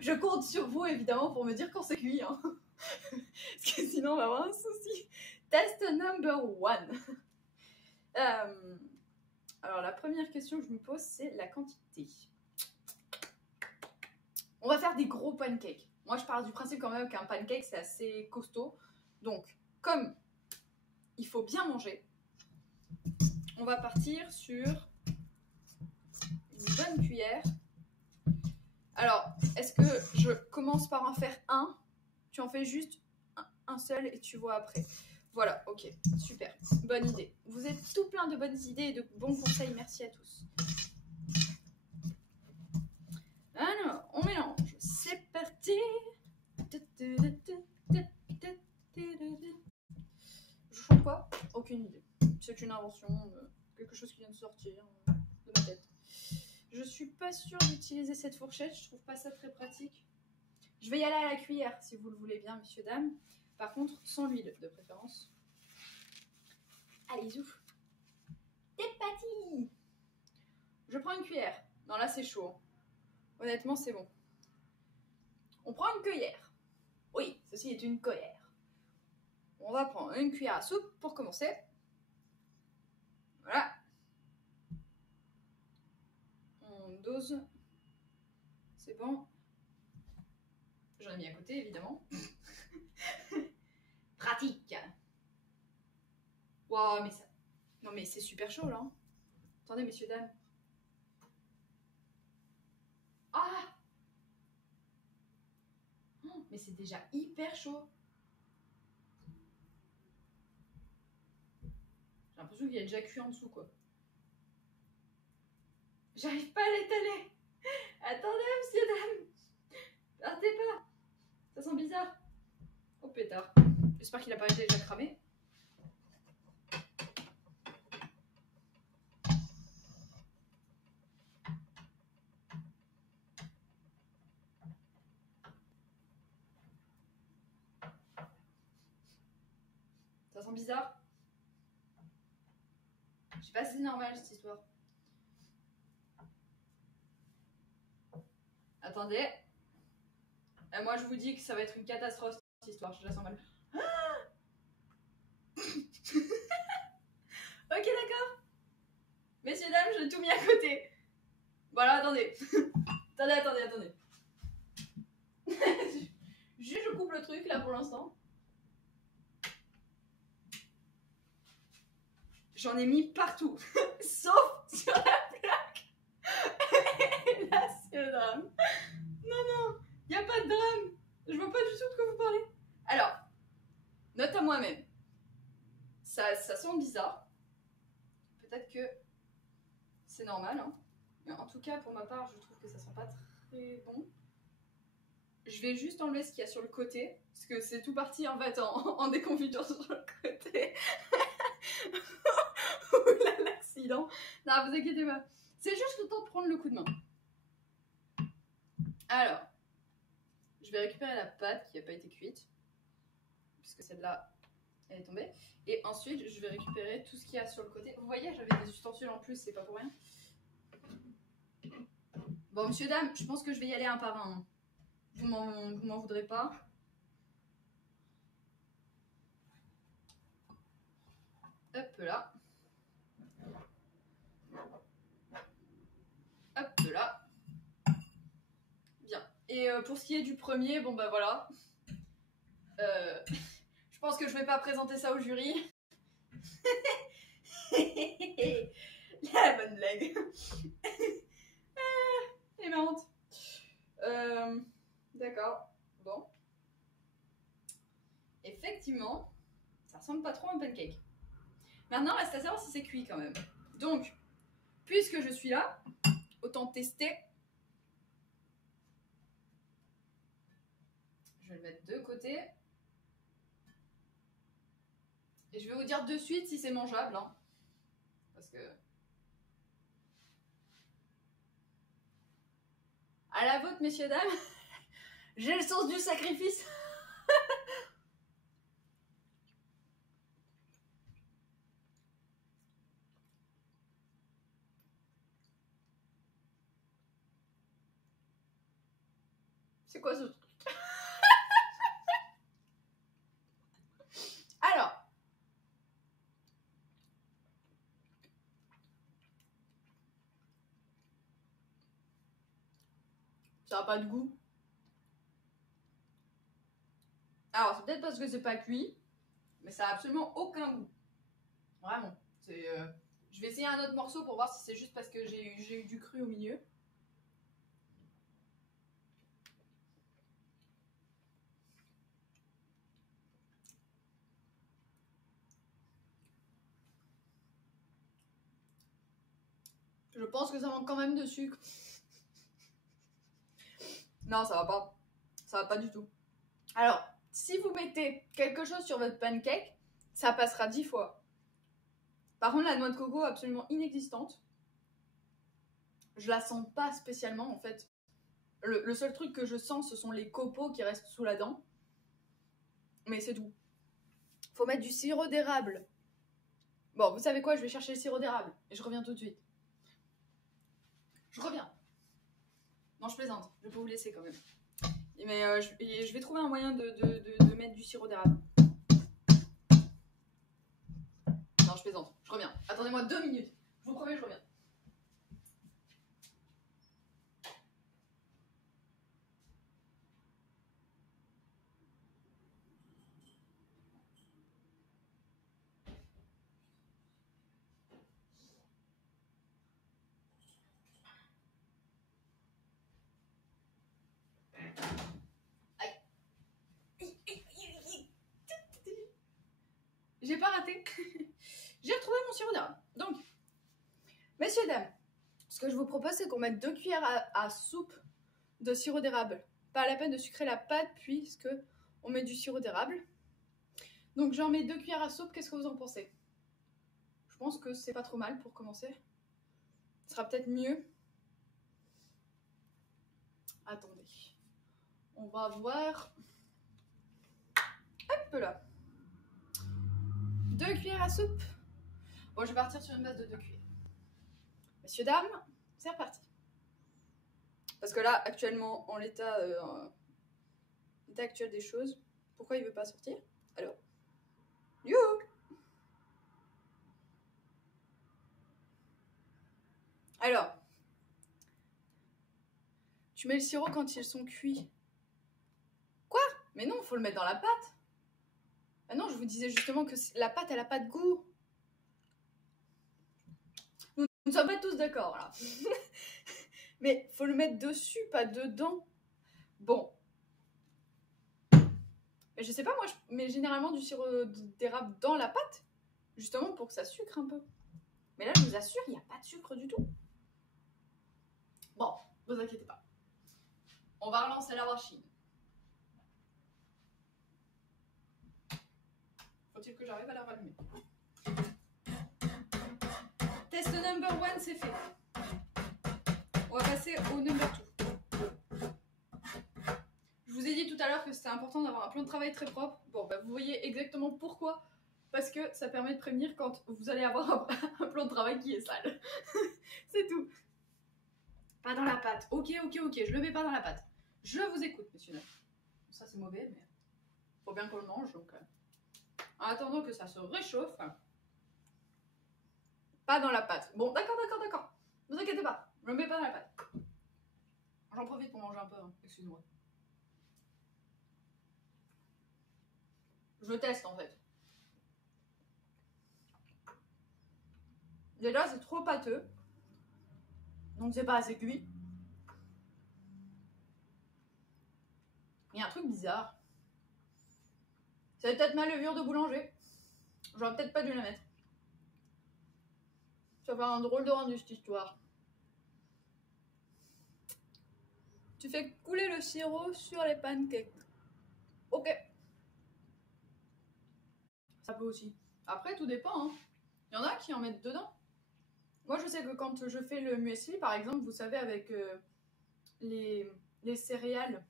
Je compte sur vous, évidemment, pour me dire quand c'est cuit. Hein. Parce que sinon, on va avoir un souci. Test number 1. Alors, la première question que je me pose, c'est la quantité. On va faire des gros pancakes. Moi, je pars du principe quand même qu'un pancake, c'est assez costaud. Donc, comme il faut bien manger, on va partir sur une bonne cuillère. Alors, est-ce que je commence par en faire un? Tu en fais juste un seul et tu vois après. Voilà, ok, super, bonne idée. Vous êtes tout plein de bonnes idées et de bons conseils, merci à tous. Alors, on mélange, c'est parti. Je chante quoi? Aucune idée. C'est une invention, quelque chose qui vient de sortir de ma tête. Je suis pas sûre d'utiliser cette fourchette, je trouve pas ça très pratique. Je vais y aller à la cuillère si vous le voulez bien, messieurs, dames. Par contre, sans l'huile de préférence. Allez, zouf. T'es parti. Je prends une cuillère. Non, là c'est chaud. Honnêtement, c'est bon. On prend une cuillère. Oui, ceci est une cuillère. On va prendre une cuillère à soupe pour commencer. Voilà. On dose. C'est bon. J'en ai mis à côté, évidemment. Pratique. Waouh, mais ça... Non, mais c'est super chaud, là. Hein. Attendez, messieurs, dames. Ah! Oh, mais c'est déjà hyper chaud. J'ai l'impression qu'il a déjà cuit en dessous, quoi. J'arrive pas à l'étaler. Attendez, messieurs, dames. Partez pas. Ça sent bizarre. Oh, pétard. J'espère qu'il a pas été déjà cramé. Ça sent bizarre. Je sais pas si c'est normal, cette histoire. Attendez. Et moi, je vous dis que ça va être une catastrophe, cette histoire. Je la sens mal. Ah ok, d'accord. Messieurs, dames, j'ai tout mis à côté. Voilà, attendez. attendez. Juste, je coupe le truc, là, pour l'instant. J'en ai mis partout. Sauf sur la plaque. Et là, c'est le drame. Non, il n'y a pas de drame. Je vois pas du tout de quoi vous parlez. Alors, note à moi-même. Ça sent bizarre. Peut-être que c'est normal. Hein. Mais en tout cas, pour ma part, je trouve que ça sent pas très bon. Je vais juste enlever ce qu'il y a sur le côté. Parce que c'est tout parti en fait en déconfiture sur le côté. Oula, l'accident. Non, vous inquiétez pas. C'est juste le temps de prendre le coup de main. Alors, je vais récupérer la pâte qui n'a pas été cuite. Puisque celle-là, elle est tombée. Et ensuite, je vais récupérer tout ce qu'il y a sur le côté. Vous voyez, j'avais des ustensiles en plus, c'est pas pour rien. Bon, monsieur, dame, je pense que je vais y aller un par un. Vous m'en voudrez pas. Hop là. Hop là. Bien. Et pour ce qui est du premier, bon bah voilà. Je pense que je vais pas présenter ça au jury. La bonne blague. Elle est marrante. D'accord. Bon. Effectivement, ça ressemble pas trop à un pancake. Maintenant, reste à savoir si c'est cuit quand même. Donc, puisque je suis là, autant tester. Je vais le mettre de côté. Et je vais vous dire de suite si c'est mangeable. Hein. Parce que... À la vôtre, messieurs, dames. J'ai le sens du sacrifice. C'est quoi ce truc? Alors. Ça n'a pas de goût. Alors, c'est peut-être parce que c'est pas cuit, mais ça a absolument aucun goût. Vraiment. Je vais essayer un autre morceau pour voir si c'est juste parce que j'ai eu du cru au milieu. Je pense que ça manque quand même de sucre. Non, ça va pas. Ça va pas du tout. Alors, si vous mettez quelque chose sur votre pancake, ça passera 10 fois. Par contre, la noix de coco, absolument inexistante. Je la sens pas spécialement, en fait. Le seul truc que je sens, ce sont les copeaux qui restent sous la dent. Mais c'est tout. Faut mettre du sirop d'érable. Bon, vous savez quoi, je vais chercher le sirop d'érable. Et je reviens tout de suite. Je reviens. Non, je plaisante. Je vais pas vous laisser quand même. Mais je vais trouver un moyen de mettre du sirop d'érable. Non, je plaisante. Je reviens. Attendez-moi 2 minutes. Je vous promets, je reviens. J'ai pas raté. J'ai retrouvé mon sirop d'érable. Donc, messieurs, dames, ce que je vous propose, c'est qu'on mette 2 cuillères à soupe de sirop d'érable. Pas la peine de sucrer la pâte puisque on met du sirop d'érable. Donc j'en mets 2 cuillères à soupe. Qu'est-ce que vous en pensez? Je pense que c'est pas trop mal pour commencer. Ce sera peut-être mieux. Attendez. On va voir. Hop là. 2 cuillères à soupe. Bon, je vais partir sur une base de 2 cuillères. Messieurs, dames, c'est reparti. Parce que là, actuellement, en l'état actuel des choses, pourquoi il veut pas sortir? Alors, youhou! Alors, tu mets le sirop quand ils sont cuits. Quoi? Mais non, faut le mettre dans la pâte. Ah non, je vous disais justement que la pâte, elle a pas de goût. Nous ne sommes pas tous d'accord, là. Mais faut le mettre dessus, pas dedans. Bon. Mais je sais pas, moi, je mets généralement du sirop d'érable dans la pâte, justement pour que ça sucre un peu. Mais là, je vous assure, il n'y a pas de sucre du tout. Bon, vous inquiétez pas. On va relancer la machine. Faut-il que j'arrive à la rallumer? Test number 1, c'est fait. On va passer au number 2. Je vous ai dit tout à l'heure que c'était important d'avoir un plan de travail très propre. Bon, bah, vous voyez exactement pourquoi. Parce que ça permet de prévenir quand vous allez avoir un plan de travail qui est sale. C'est tout. Pas dans la pâte. Ok, je le mets pas dans la pâte. Je vous écoute, monsieur Neuf. Ça, c'est mauvais, mais faut bien qu'on le mange. Donc, en attendant que ça se réchauffe. Pas dans la pâte. Bon, d'accord. Vous inquiétez pas. Je le mets pas dans la pâte. J'en profite pour manger un peu. Hein. Excusez-moi. Je teste, en fait. Déjà, c'est trop pâteux. Donc, c'est pas assez cuit. Il y a un truc bizarre. C'est peut-être ma levure de boulanger. J'aurais peut-être pas dû la mettre. Ça fait un drôle de rendu cette histoire. Tu fais couler le sirop sur les pancakes. Ok. Ça peut aussi. Après, tout dépend. Hein. Il y en a qui en mettent dedans. Moi, je sais que quand je fais le muesli, par exemple, vous savez, avec les céréales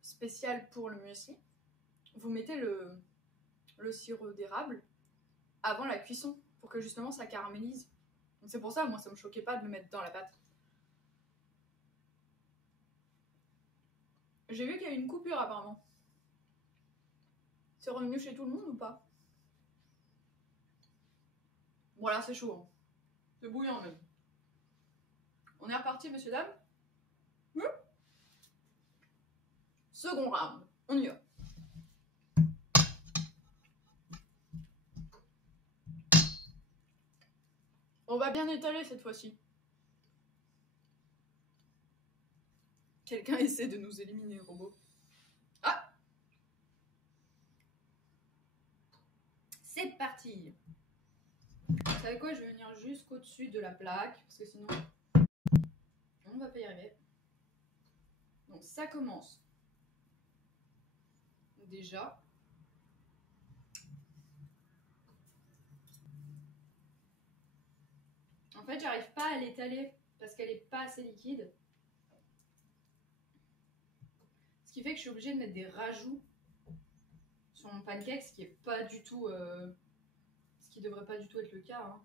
spéciales pour le muesli, vous mettez le sirop d'érable avant la cuisson pour que justement ça caramélise. Donc c'est pour ça, moi, ça me choquait pas de le mettre dans la pâte. J'ai vu qu'il y a eu une coupure apparemment. C'est revenu chez tout le monde ou pas? Voilà, c'est chaud. Hein. C'est bouillant même. On est reparti, messieurs, dames. Second round. On y va. On va bien étaler cette fois-ci. Quelqu'un essaie de nous éliminer, robot. Ah! C'est parti! Vous savez quoi? Je vais venir jusqu'au-dessus de la plaque, parce que sinon, on ne va pas y arriver. Donc ça commence. Déjà. En fait, j'arrive pas à l'étaler, parce qu'elle est pas assez liquide. Ce qui fait que je suis obligée de mettre des rajouts sur mon pancake, ce qui est pas du tout... ce qui devrait pas du tout être le cas. Hein.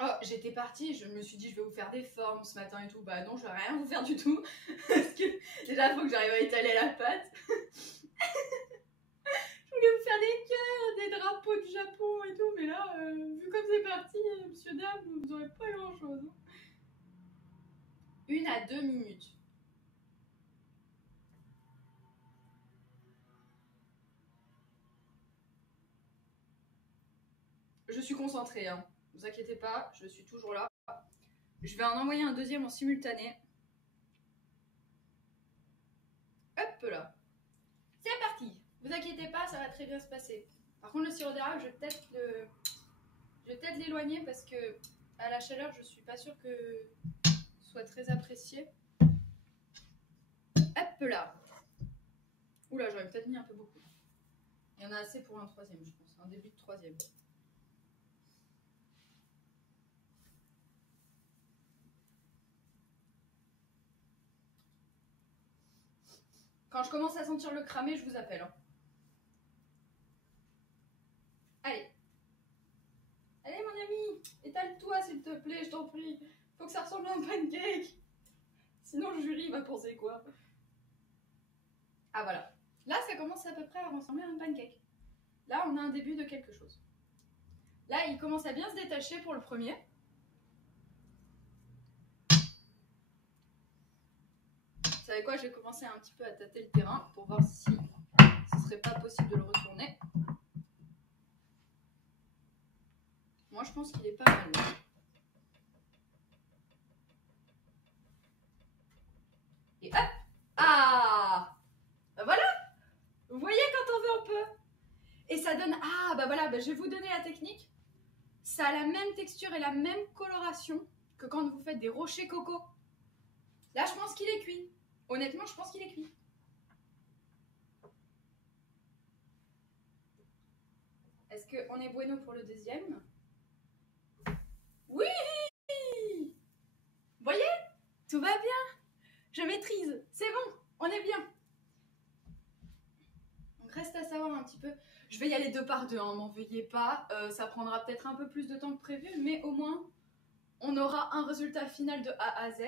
Oh, j'étais partie, je me suis dit je vais vous faire des formes ce matin et tout. Bah non, je vais rien vous faire du tout. Parce que déjà, il faut que j'arrive à étaler la pâte. Je voulais vous faire des cœurs, des drapeaux du Japon et tout. Mais là, vu comme c'est parti, monsieur, dame, vous n'aurez pas grand chose. 1 à 2 minutes. Je suis concentrée, hein. Ne vous inquiétez pas, je suis toujours là. Je vais en envoyer un deuxième en simultané. Hop là. C'est parti. Vous inquiétez pas, ça va très bien se passer. Par contre, le sirop d'érable, je vais peut-être l'éloigner parce que à la chaleur, je suis pas sûre que ce soit très apprécié. Hop là. Oula, j'aurais peut-être mis un peu beaucoup. Il y en a assez pour un troisième, je pense. Un début de troisième. Quand je commence à sentir le cramé, je vous appelle. Hein. Allez. Allez, mon ami, étale-toi, s'il te plaît, je t'en prie. Faut que ça ressemble à un pancake. Sinon, le jury va penser quoi? Ah, voilà. Là, ça commence à peu près à ressembler à un pancake. Là, on a un début de quelque chose. Là, il commence à bien se détacher pour le premier. Vous savez quoi? Je vais commencer un petit peu à tâter le terrain pour voir si ce serait pas possible de le retourner. Moi, je pense qu'il est pas mal. Et hop! Ah! Bah voilà! Vous voyez, quand on veut, on peut. Et ça donne... Ah, bah voilà, bah je vais vous donner la technique. Ça a la même texture et la même coloration que quand vous faites des rochers coco. Là, je pense qu'il est cuit. Honnêtement, je pense qu'il est cuit. Est-ce qu'on est bueno pour le deuxième? Oui! Vous voyez? Tout va bien. Je maîtrise. C'est bon, on est bien. Donc, reste à savoir un petit peu. Je vais y aller 2 par 2, hein, m'en veuillez pas. Ça prendra peut-être un peu plus de temps que prévu, mais au moins, on aura un résultat final de A à Z.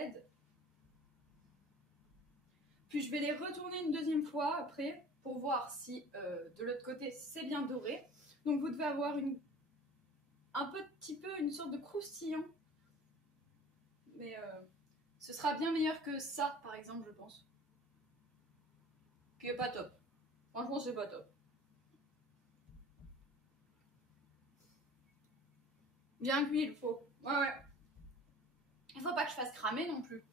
Puis je vais les retourner une deuxième fois après pour voir si de l'autre côté c'est bien doré. Donc vous devez avoir un petit peu une sorte de croustillant. Mais ce sera bien meilleur que ça, par exemple, je pense. Qui est pas top. Franchement, c'est pas top. Bien cuit, il faut. Ouais, ouais. Il faut pas que je fasse cramer non plus.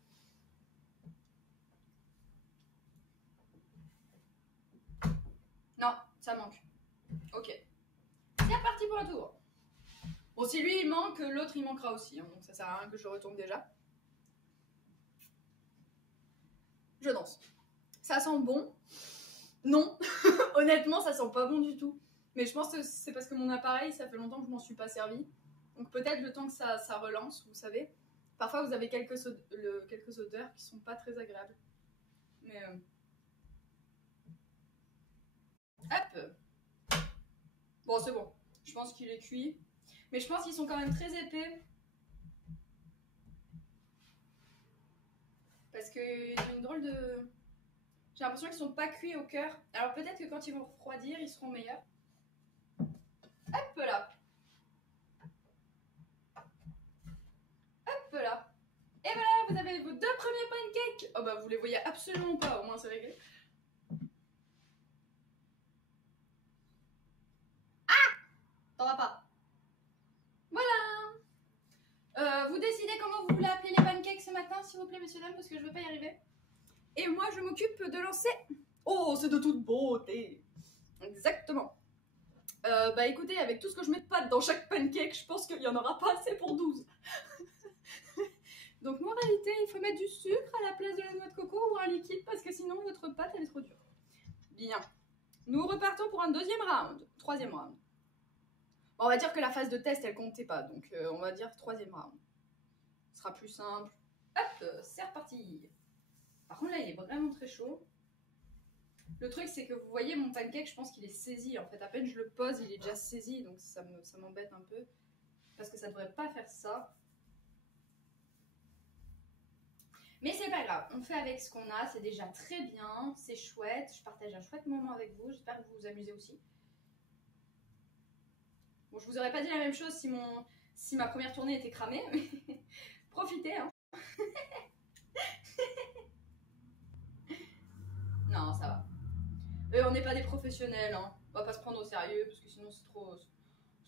Non, ça manque. Ok. C'est reparti pour un tour. Bon, si lui il manque, l'autre il manquera aussi. Hein, donc ça sert à rien que je retourne déjà. Je danse. Ça sent bon. Non, honnêtement, ça sent pas bon du tout. Mais je pense que c'est parce que mon appareil, ça fait longtemps que je m'en suis pas servi. Donc peut-être le temps que ça relance, vous savez. Parfois, vous avez quelques odeurs qui sont pas très agréables. Mais hop. Bon, c'est bon. Je pense qu'il est cuit. Mais je pense qu'ils sont quand même très épais. Parce qu'ils ont une drôle de... J'ai l'impression qu'ils sont pas cuits au cœur. Alors peut-être que quand ils vont refroidir, ils seront meilleurs. Hop là. Hop là. Et voilà, vous avez vos 2 premiers pancakes. Oh bah vous les voyez absolument pas, au moins c'est réglé. Ah, t'en vas pas. Voilà. Vous décidez comment vous voulez appeler les pancakes ce matin, s'il vous plaît, messieurs, dames, parce que je vais pas y arriver. Et moi, je m'occupe de lancer... Oh, c'est de toute beauté. Exactement. Bah écoutez, avec tout ce que je mets de pâte dans chaque pancake, je pense qu'il n'y en aura pas assez pour 12. Donc moi, en réalité, il faut mettre du sucre à la place de la noix de coco ou un liquide parce que sinon, votre pâte, elle est trop dure. Bien. Nous repartons pour un deuxième round. Troisième round. On va dire que la phase de test, elle comptait pas. Donc on va dire troisième round. Ce sera plus simple. Hop, c'est reparti. Par contre, là, il est vraiment très chaud. Le truc, c'est que vous voyez, mon pancake, je pense qu'il est saisi. En fait, à peine je le pose, il est déjà saisi. Donc ça m'embête un peu. Parce que ça devrait pas faire ça. Mais c'est pas grave, on fait avec ce qu'on a, c'est déjà très bien, c'est chouette, je partage un chouette moment avec vous, j'espère que vous vous amusez aussi. Bon, je vous aurais pas dit la même chose si ma première tournée était cramée, mais profitez, hein. Non, ça va. On n'est pas des professionnels, hein. On va pas se prendre au sérieux, parce que sinon c'est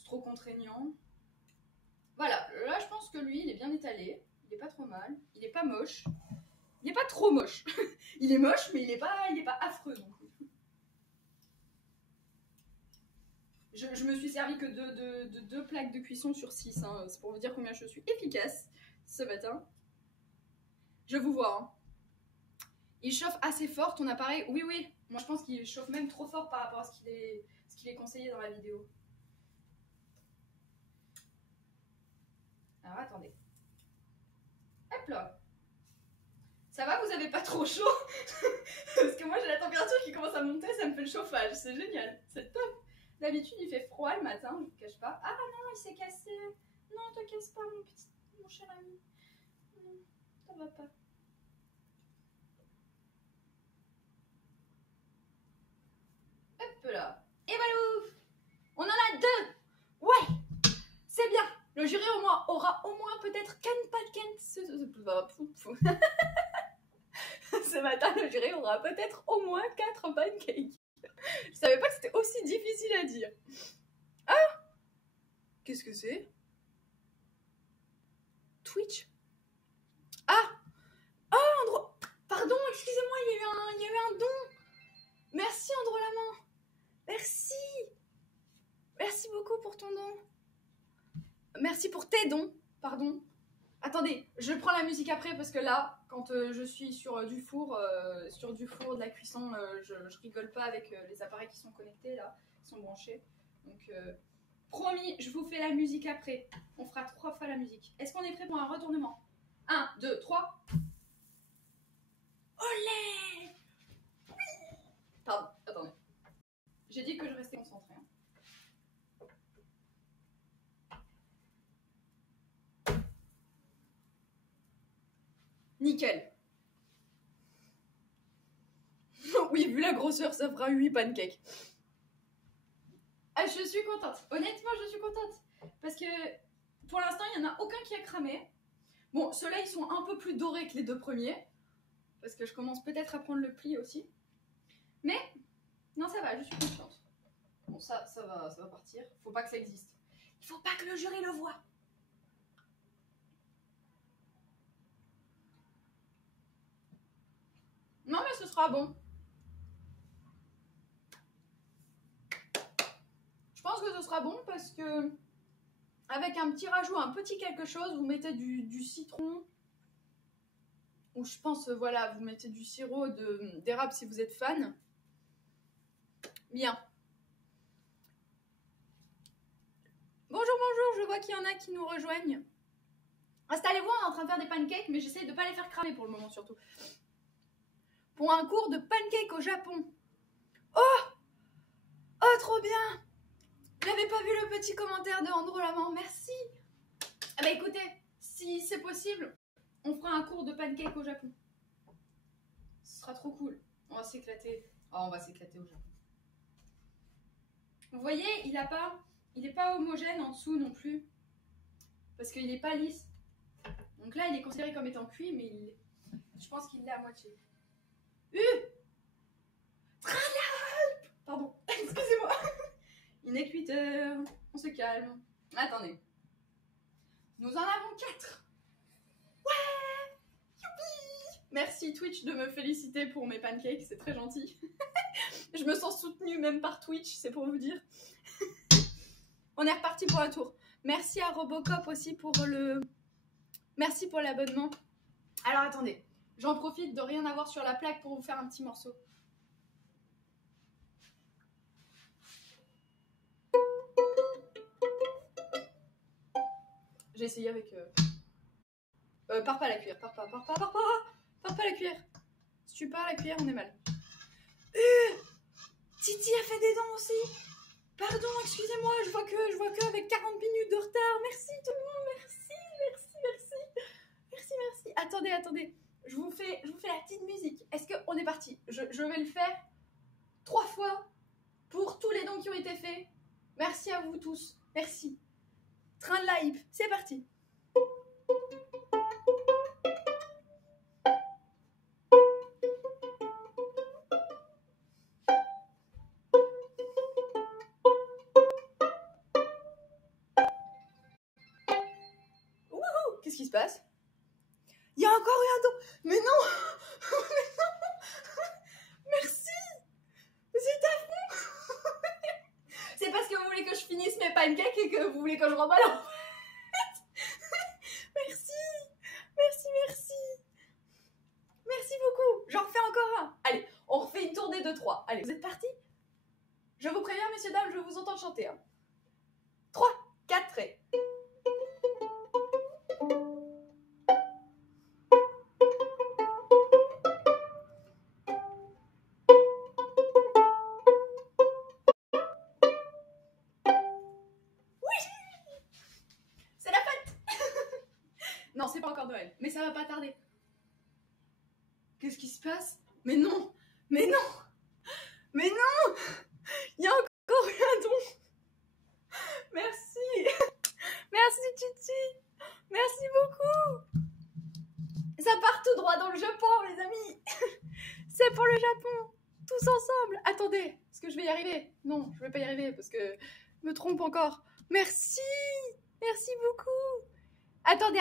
trop contraignant. Voilà, là je pense que lui, il est bien étalé, il est pas trop mal, il est pas moche. Il est pas trop moche. Il est moche, mais il est pas affreux non plus. Je me suis servi que de 2 plaques de cuisson sur 6. Hein. C'est pour vous dire combien je suis efficace ce matin. Je vous vois. Hein. Il chauffe assez fort ton appareil. Oui, oui. Moi, je pense qu'il chauffe même trop fort par rapport à ce qu'il est conseillé dans la vidéo. Alors, attendez. Hop là. Ça va, vous avez pas trop chaud? Parce que moi j'ai la température qui commence à monter, ça me fait le chauffage, c'est génial, c'est top. D'habitude il fait froid le matin, je vous cache pas. Ah non, il s'est cassé. Non, te casse pas mon cher ami. Non, ça va pas. Hop là. Et voilà, on en a 2. Ouais, c'est bien. Le jury aura au moins peut-être Ken Patken. Ce matin, le jury aura peut-être au moins 4 pancakes. Je savais pas que c'était aussi difficile à dire. Ah, qu'est-ce que c'est? Twitch? Ah, oh, Andro... Pardon, excusez-moi, il y a eu un don. Merci, Andro Lamant. Merci. Merci beaucoup pour ton don. Merci pour tes dons, pardon. Attendez, je prends la musique après parce que là, quand je suis sur du four de la cuisson, je rigole pas avec les appareils qui sont connectés là, qui sont branchés. Donc, promis, je vous fais la musique après. On fera 3 fois la musique. Est-ce qu'on est prêt pour un retournement? 1, 2, 3. Olé! Oui! Pardon, attendez. J'ai dit que je restais concentrée. Hein. Nickel. Oui, vu la grosseur, ça fera 8 pancakes. Ah, je suis contente. Honnêtement, je suis contente. Parce que pour l'instant, il n'y en a aucun qui a cramé. Bon, ceux-là, ils sont un peu plus dorés que les 2 premiers. Parce que je commence peut-être à prendre le pli aussi. Mais, non, ça va, je suis confiante. Bon, ça va partir. Faut pas que ça existe. Il faut pas que le jury le voie. Non, mais ce sera bon. Je pense que ce sera bon parce que avec un petit rajout, un petit quelque chose, vous mettez du citron. Ou je pense, voilà, vous mettez du sirop d'érable si vous êtes fan. Bien. Bonjour, bonjour, je vois qu'il y en a qui nous rejoignent. Installez-vous, on est en train de faire des pancakes, mais j'essaie de ne pas les faire cramer pour le moment surtout. Pour un cours de pancakes au Japon. Oh! Oh, trop bien! J'avais pas vu le petit commentaire de Andro Lamant, merci! Ah bah écoutez, si c'est possible, on fera un cours de pancakes au Japon. Ce sera trop cool. On va s'éclater. Oh, on va s'éclater au Japon. Vous voyez, il est pas homogène en dessous non plus. Parce qu'il n'est pas lisse. Donc là, il est considéré comme étant cuit, mais je pense qu'il l'est à moitié. Pardon, excusez-moi. Il n'est cuiteur. On se calme. Attendez. Nous en avons 4. Ouais! Youpi! Merci Twitch de me féliciter pour mes pancakes, c'est très gentil. Je me sens soutenue même par Twitch, c'est pour vous dire. On est reparti pour un tour. Merci à Robocop aussi pour le... Merci pour l'abonnement. Alors attendez, j'en profite de rien avoir sur la plaque pour vous faire un petit morceau. J'ai essayé avec... Pars pas la cuillère, pars pas la cuillère. Si tu pars la cuillère, on est mal. Titi a fait des dents aussi. Pardon, excusez-moi, je vois que avec 40 minutes de retard. Merci tout le monde, merci. Attendez. Je vous fais la petite musique. Est-ce qu'on est parti? Je vais le faire 3 fois pour tous les dons qui ont été faits. Merci à vous tous. Merci. Train de la hype, c'est parti. Wouhou! Qu'est-ce qui se passe? Il y a encore eu un don. Mais non! Mais non! Merci! Vous êtes à fond! C'est parce que vous voulez que je finisse mes pancakes et que vous voulez que je remballe en fait. Merci! Merci beaucoup! J'en refais encore un. Allez, on refait une tournée de 3. Allez, vous êtes partis? Je vous préviens, messieurs, dames, je vous entends chanter. 3, 4 et... Non, c'est pas encore Noël, mais ça va pas tarder. Qu'est-ce qui se passe? Mais non! Il y a encore eu un don. Merci Titi. Merci beaucoup. Ça part tout droit dans le Japon, les amis. C'est pour le Japon. Tous ensemble. Attendez, est-ce que je vais y arriver? Non, je vais pas y arriver parce que je me trompe encore. Merci beaucoup. Attendez.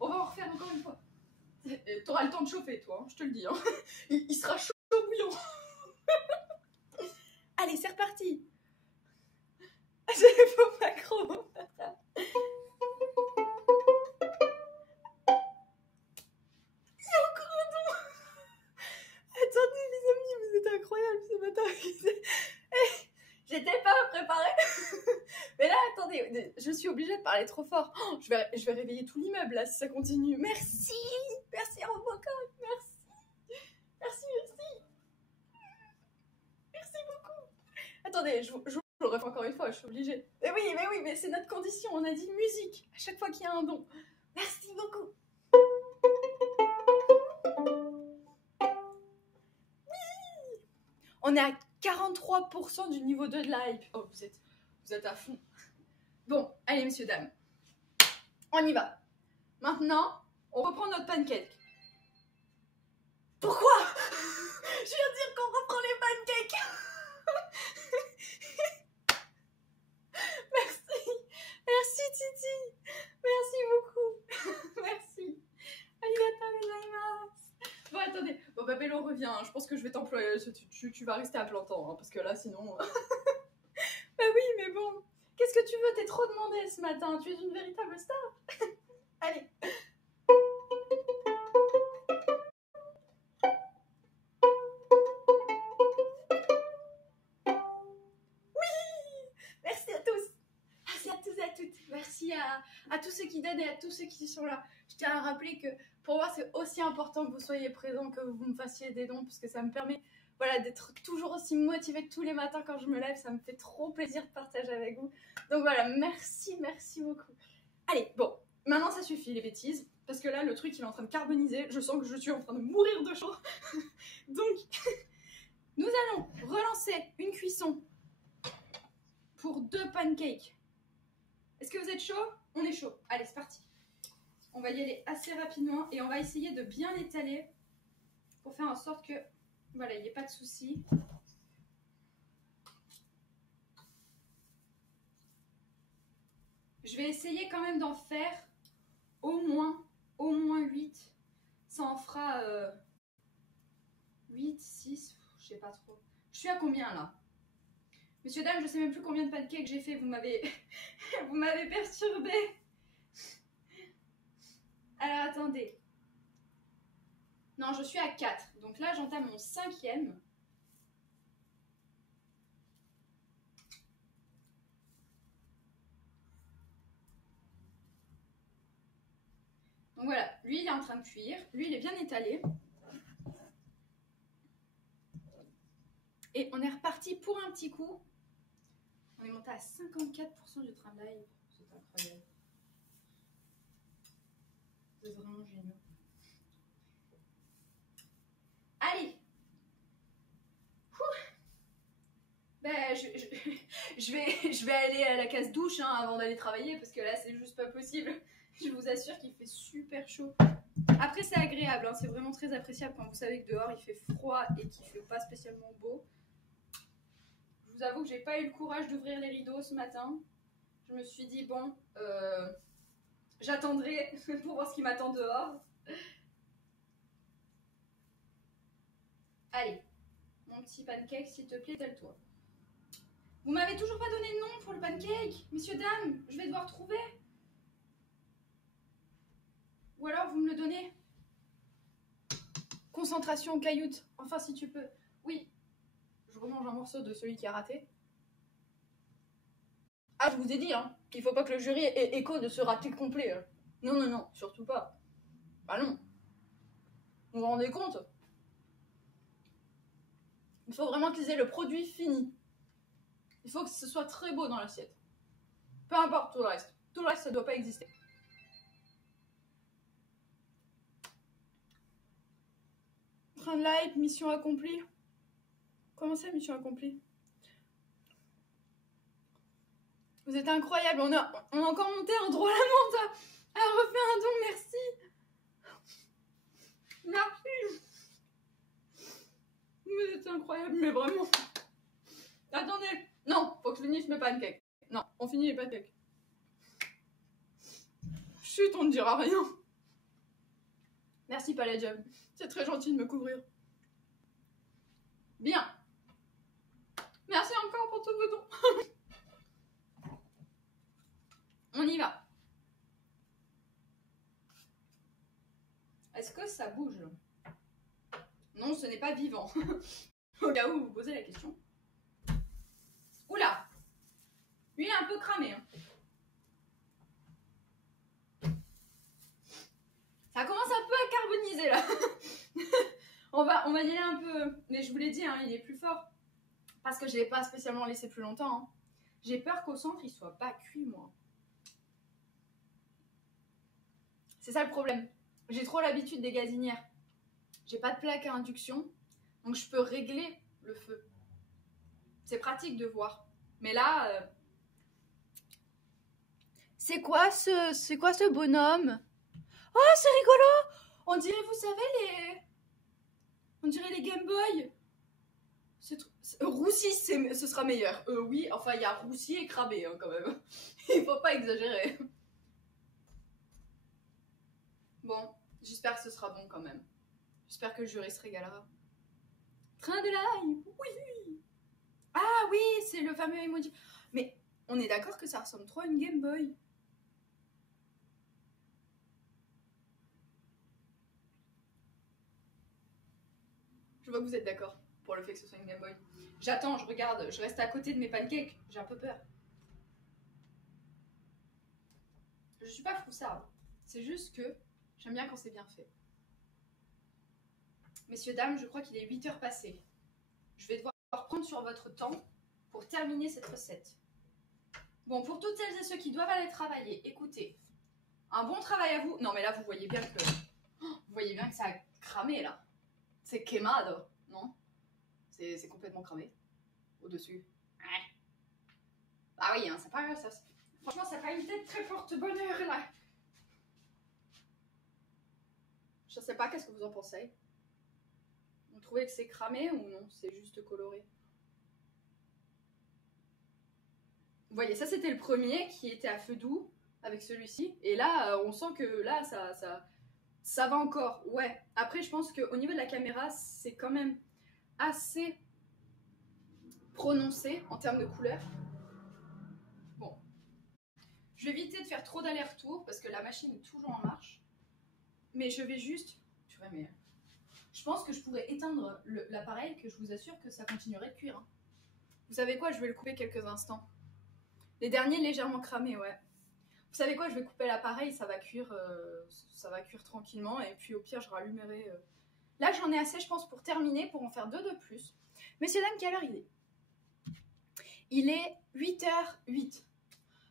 On va en refaire encore une fois. T'auras le temps de chauffer, toi, hein, je te le dis. Hein. Il sera chaud bouillant. Allez, c'est reparti. J'ai faux macro. Il y a encore un don. Attendez, les amis, vous êtes incroyables ce matin. J'étais pas préparée. Mais là, attendez, je suis obligée de parler trop fort. Oh, je vais réveiller tout l'immeuble là si ça continue. Merci Robocop, merci beaucoup. Attendez, je le refais encore une fois, je suis obligée. Mais oui, mais c'est notre condition, on a dit musique à chaque fois qu'il y a un don. Merci beaucoup. Oui. On est à 43% du niveau 2 de la hype. Oh, vous êtes à fond. Bon, allez, messieurs, dames. On y va. Maintenant, on reprend notre pancake. Pourquoi? Je viens de dire qu'on reprend les pancakes. Merci Titi. Merci beaucoup. Merci. Arigatou gozaimasu. Bon, attendez. Bon, bah, vélo revient. Je pense que je vais t'employer. Tu vas rester à plein temps, hein, parce que là, sinon... Bah oui, mais bon. Qu'est-ce que tu veux? T'es trop demandé ce matin. Tu es une véritable star. Allez. Merci à tous. Merci à tous et à toutes. Merci à tous ceux qui donnent et à tous ceux qui sont là. Je tiens à rappeler que pour moi, c'est aussi important que vous soyez présents, que vous me fassiez des dons, parce que ça me permet voilà, d'être toujours aussi motivée tous les matins quand je me lève. Ça me fait trop plaisir de partager avec vous. Donc voilà, merci beaucoup. Allez, bon, maintenant ça suffit les bêtises, parce que là, le truc, il est en train de carboniser. Je sens que je suis en train de mourir de chaud. Donc, nous allons relancer une cuisson pour 2 pancakes. Est-ce que vous êtes chaud? On est chaud. Allez, c'est parti. On va y aller assez rapidement et on va essayer de bien l'étaler pour faire en sorte que, voilà, il n'y ait pas de soucis. Je vais essayer quand même d'en faire au moins 8. Ça en fera 8, 6, je sais pas trop. Je suis à combien là? Monsieur, dame, je sais même plus combien de pancakes j'ai fait, vous m'avez vous m'avez perturbé. Alors attendez. Non, je suis à 4. Donc là, j'entame mon 5e. Donc voilà, lui, il est en train de cuire. Lui, il est bien étalé. Et on est reparti pour un petit coup. On est monté à 54% du train de live. C'est incroyable. C'est vraiment génial. Allez. Ben, je vais aller à la case douche hein, avant d'aller travailler parce que là, c'est juste pas possible. Je vous assure qu'il fait super chaud. Après, c'est agréable. Hein, c'est vraiment très appréciable quand vous savez que dehors, il fait froid et qu'il fait pas spécialement beau. Je vous avoue que j'ai pas eu le courage d'ouvrir les rideaux ce matin. Je me suis dit, bon, j'attendrai pour voir ce qui m'attend dehors. Allez, mon petit pancake, s'il te plaît, tel-toi. Vous m'avez toujours pas donné de nom pour le pancake, messieurs, dames, je vais devoir trouver. Ou alors vous me le donnez. Concentration, cailloute, enfin si tu peux. Oui, je remange un morceau de celui qui a raté. Ah, je vous ai dit, hein, qu'il faut pas que le jury ait écho de ce raté complet. Hein. Non, surtout pas. Bah non. Vous vous rendez compte? Il faut vraiment qu'ils aient le produit fini. Il faut que ce soit très beau dans l'assiette. Peu importe tout le reste. Tout le reste, ça doit pas exister. Train de live, mission accomplie. Comment ça, mission accomplie? Vous êtes incroyables. On a encore monté un droit à la monte. Elle refait un don, merci. Merci. Vous êtes incroyables, mais vraiment. Attendez. Non, faut que je finisse mes pancakes. Non, on finit les pancakes. Chut, on ne dira rien. Merci Palladium. C'est très gentil de me couvrir. Bien. Merci encore pour tous vos dons. On y va. Est-ce que ça bouge? Non, ce n'est pas vivant. Au cas où vous posez la question. Oula! Lui, il est un peu cramé. Hein. Ça commence un peu à carboniser là. on va y aller un peu. Mais je vous l'ai dit, hein, il est plus fort. Parce que je ne l'ai pas spécialement laissé plus longtemps. Hein. J'ai peur qu'au centre, il ne soit pas cuit, moi. C'est ça le problème. J'ai trop l'habitude des gazinières. J'ai pas de plaque à induction. Donc je peux régler le feu. C'est pratique de voir. Mais là... C'est quoi ce bonhomme? Oh, c'est rigolo! On dirait, vous savez, on dirait les Game Boy. Roussi, ce sera meilleur. Oui, enfin, il y a Roussi et Crabé, hein, quand même. Il faut pas exagérer. Bon, j'espère que ce sera bon, quand même. J'espère que le jury se régalera. Train de l'ail, oui. Ah oui, c'est le fameux emoji. Mais on est d'accord que ça ressemble trop à une Game Boy. Je vois que vous êtes d'accord pour le fait que ce soit une Game Boy. J'attends, je regarde, je reste à côté de mes pancakes. J'ai un peu peur. Je suis pas froussarde. C'est juste que j'aime bien quand c'est bien fait. Messieurs, dames, je crois qu'il est 8 heures passées. Je vais devoir prendre sur votre temps pour terminer cette recette. Bon, pour toutes celles et ceux qui doivent aller travailler, écoutez. Un bon travail à vous. Non, mais là, vous voyez bien que... vous voyez bien que ça a cramé, là. C'est quemado, non? C'est complètement cramé. Au-dessus. Ouais. Bah oui, hein, c'est pas... Ça, franchement, ça n'a pas une tête très forte bonheur, là. Je sais pas, qu'est-ce que vous en pensez? Vous trouvez que c'est cramé ou non? C'est juste coloré. Vous voyez, ça c'était le premier qui était à feu doux avec celui-ci. Et là, on sent que là, ça va encore. Ouais. Après, je pense qu'au niveau de la caméra, c'est quand même assez prononcé en termes de couleur. Bon. Je vais éviter de faire trop d'allers-retours parce que la machine est toujours en marche. Mais je vais juste... mais... Je pense que je pourrais éteindre l'appareil, que je vous assure que ça continuerait de cuire. Hein. Vous savez quoi? Je vais le couper quelques instants. Les derniers légèrement cramés, ouais. Vous savez quoi? Je vais couper l'appareil, ça va cuire tranquillement. Et puis au pire, je rallumerai. Là, j'en ai assez, je pense, pour terminer, pour en faire 2 de plus. Messieurs, dames, quelle heure il est? Il est 8h08.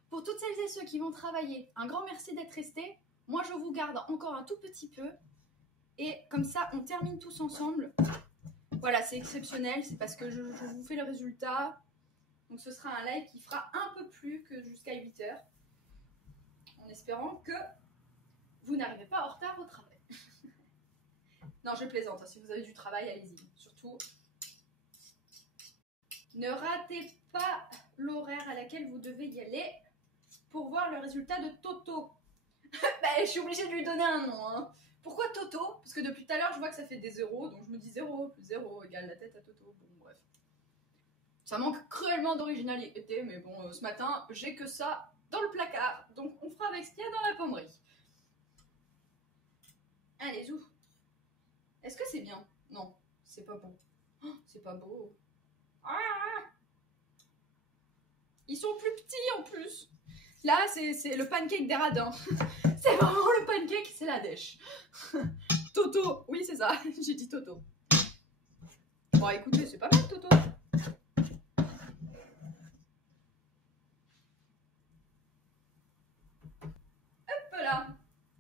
Pour toutes celles et ceux qui vont travailler, un grand merci d'être restés. Moi, je vous garde encore un tout petit peu. Et comme ça, on termine tous ensemble. Voilà, c'est exceptionnel. C'est parce que je vous fais le résultat. Donc, ce sera un live qui fera un peu plus que jusqu'à 8h. En espérant que vous n'arrivez pas en retard au travail. Non, je plaisante. Hein. Si vous avez du travail, allez-y. Surtout, ne ratez pas l'horaire à laquelle vous devez y aller pour voir le résultat de Toto. Bah, je suis obligée de lui donner un nom. Hein. Pourquoi Toto? Parce que depuis tout à l'heure, je vois que ça fait des zéros. Donc, je me dis 0 plus 0 égale la tête à Toto. Bon, bref. Ça manque cruellement d'originalité. Mais bon, ce matin, j'ai que ça dans le placard. Donc, on fera avec ce qu'il y a dans la penderie. Allez, zou. Est-ce que c'est bien? Non, c'est pas bon. Oh, c'est pas beau. Ah, ils sont plus petits en plus. Là, c'est le pancake des radins. C'est vraiment le pancake, c'est la dèche. Toto, oui, c'est ça. J'ai dit Toto. Bon, écoutez, c'est pas mal, Toto. Hop là.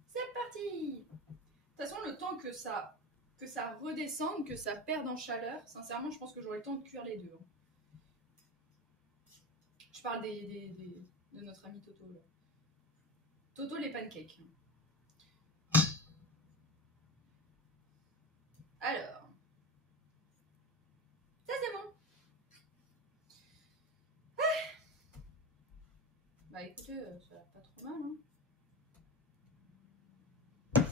C'est parti. De toute façon, le temps que ça redescende, que ça perde en chaleur, sincèrement, je pense que j'aurai le temps de cuire les deux. Je parle de notre ami Toto. Là. Toto, les pancakes. Alors. Ça, c'est bon. Ah. Bah, écoutez, ça va pas trop mal. Hein.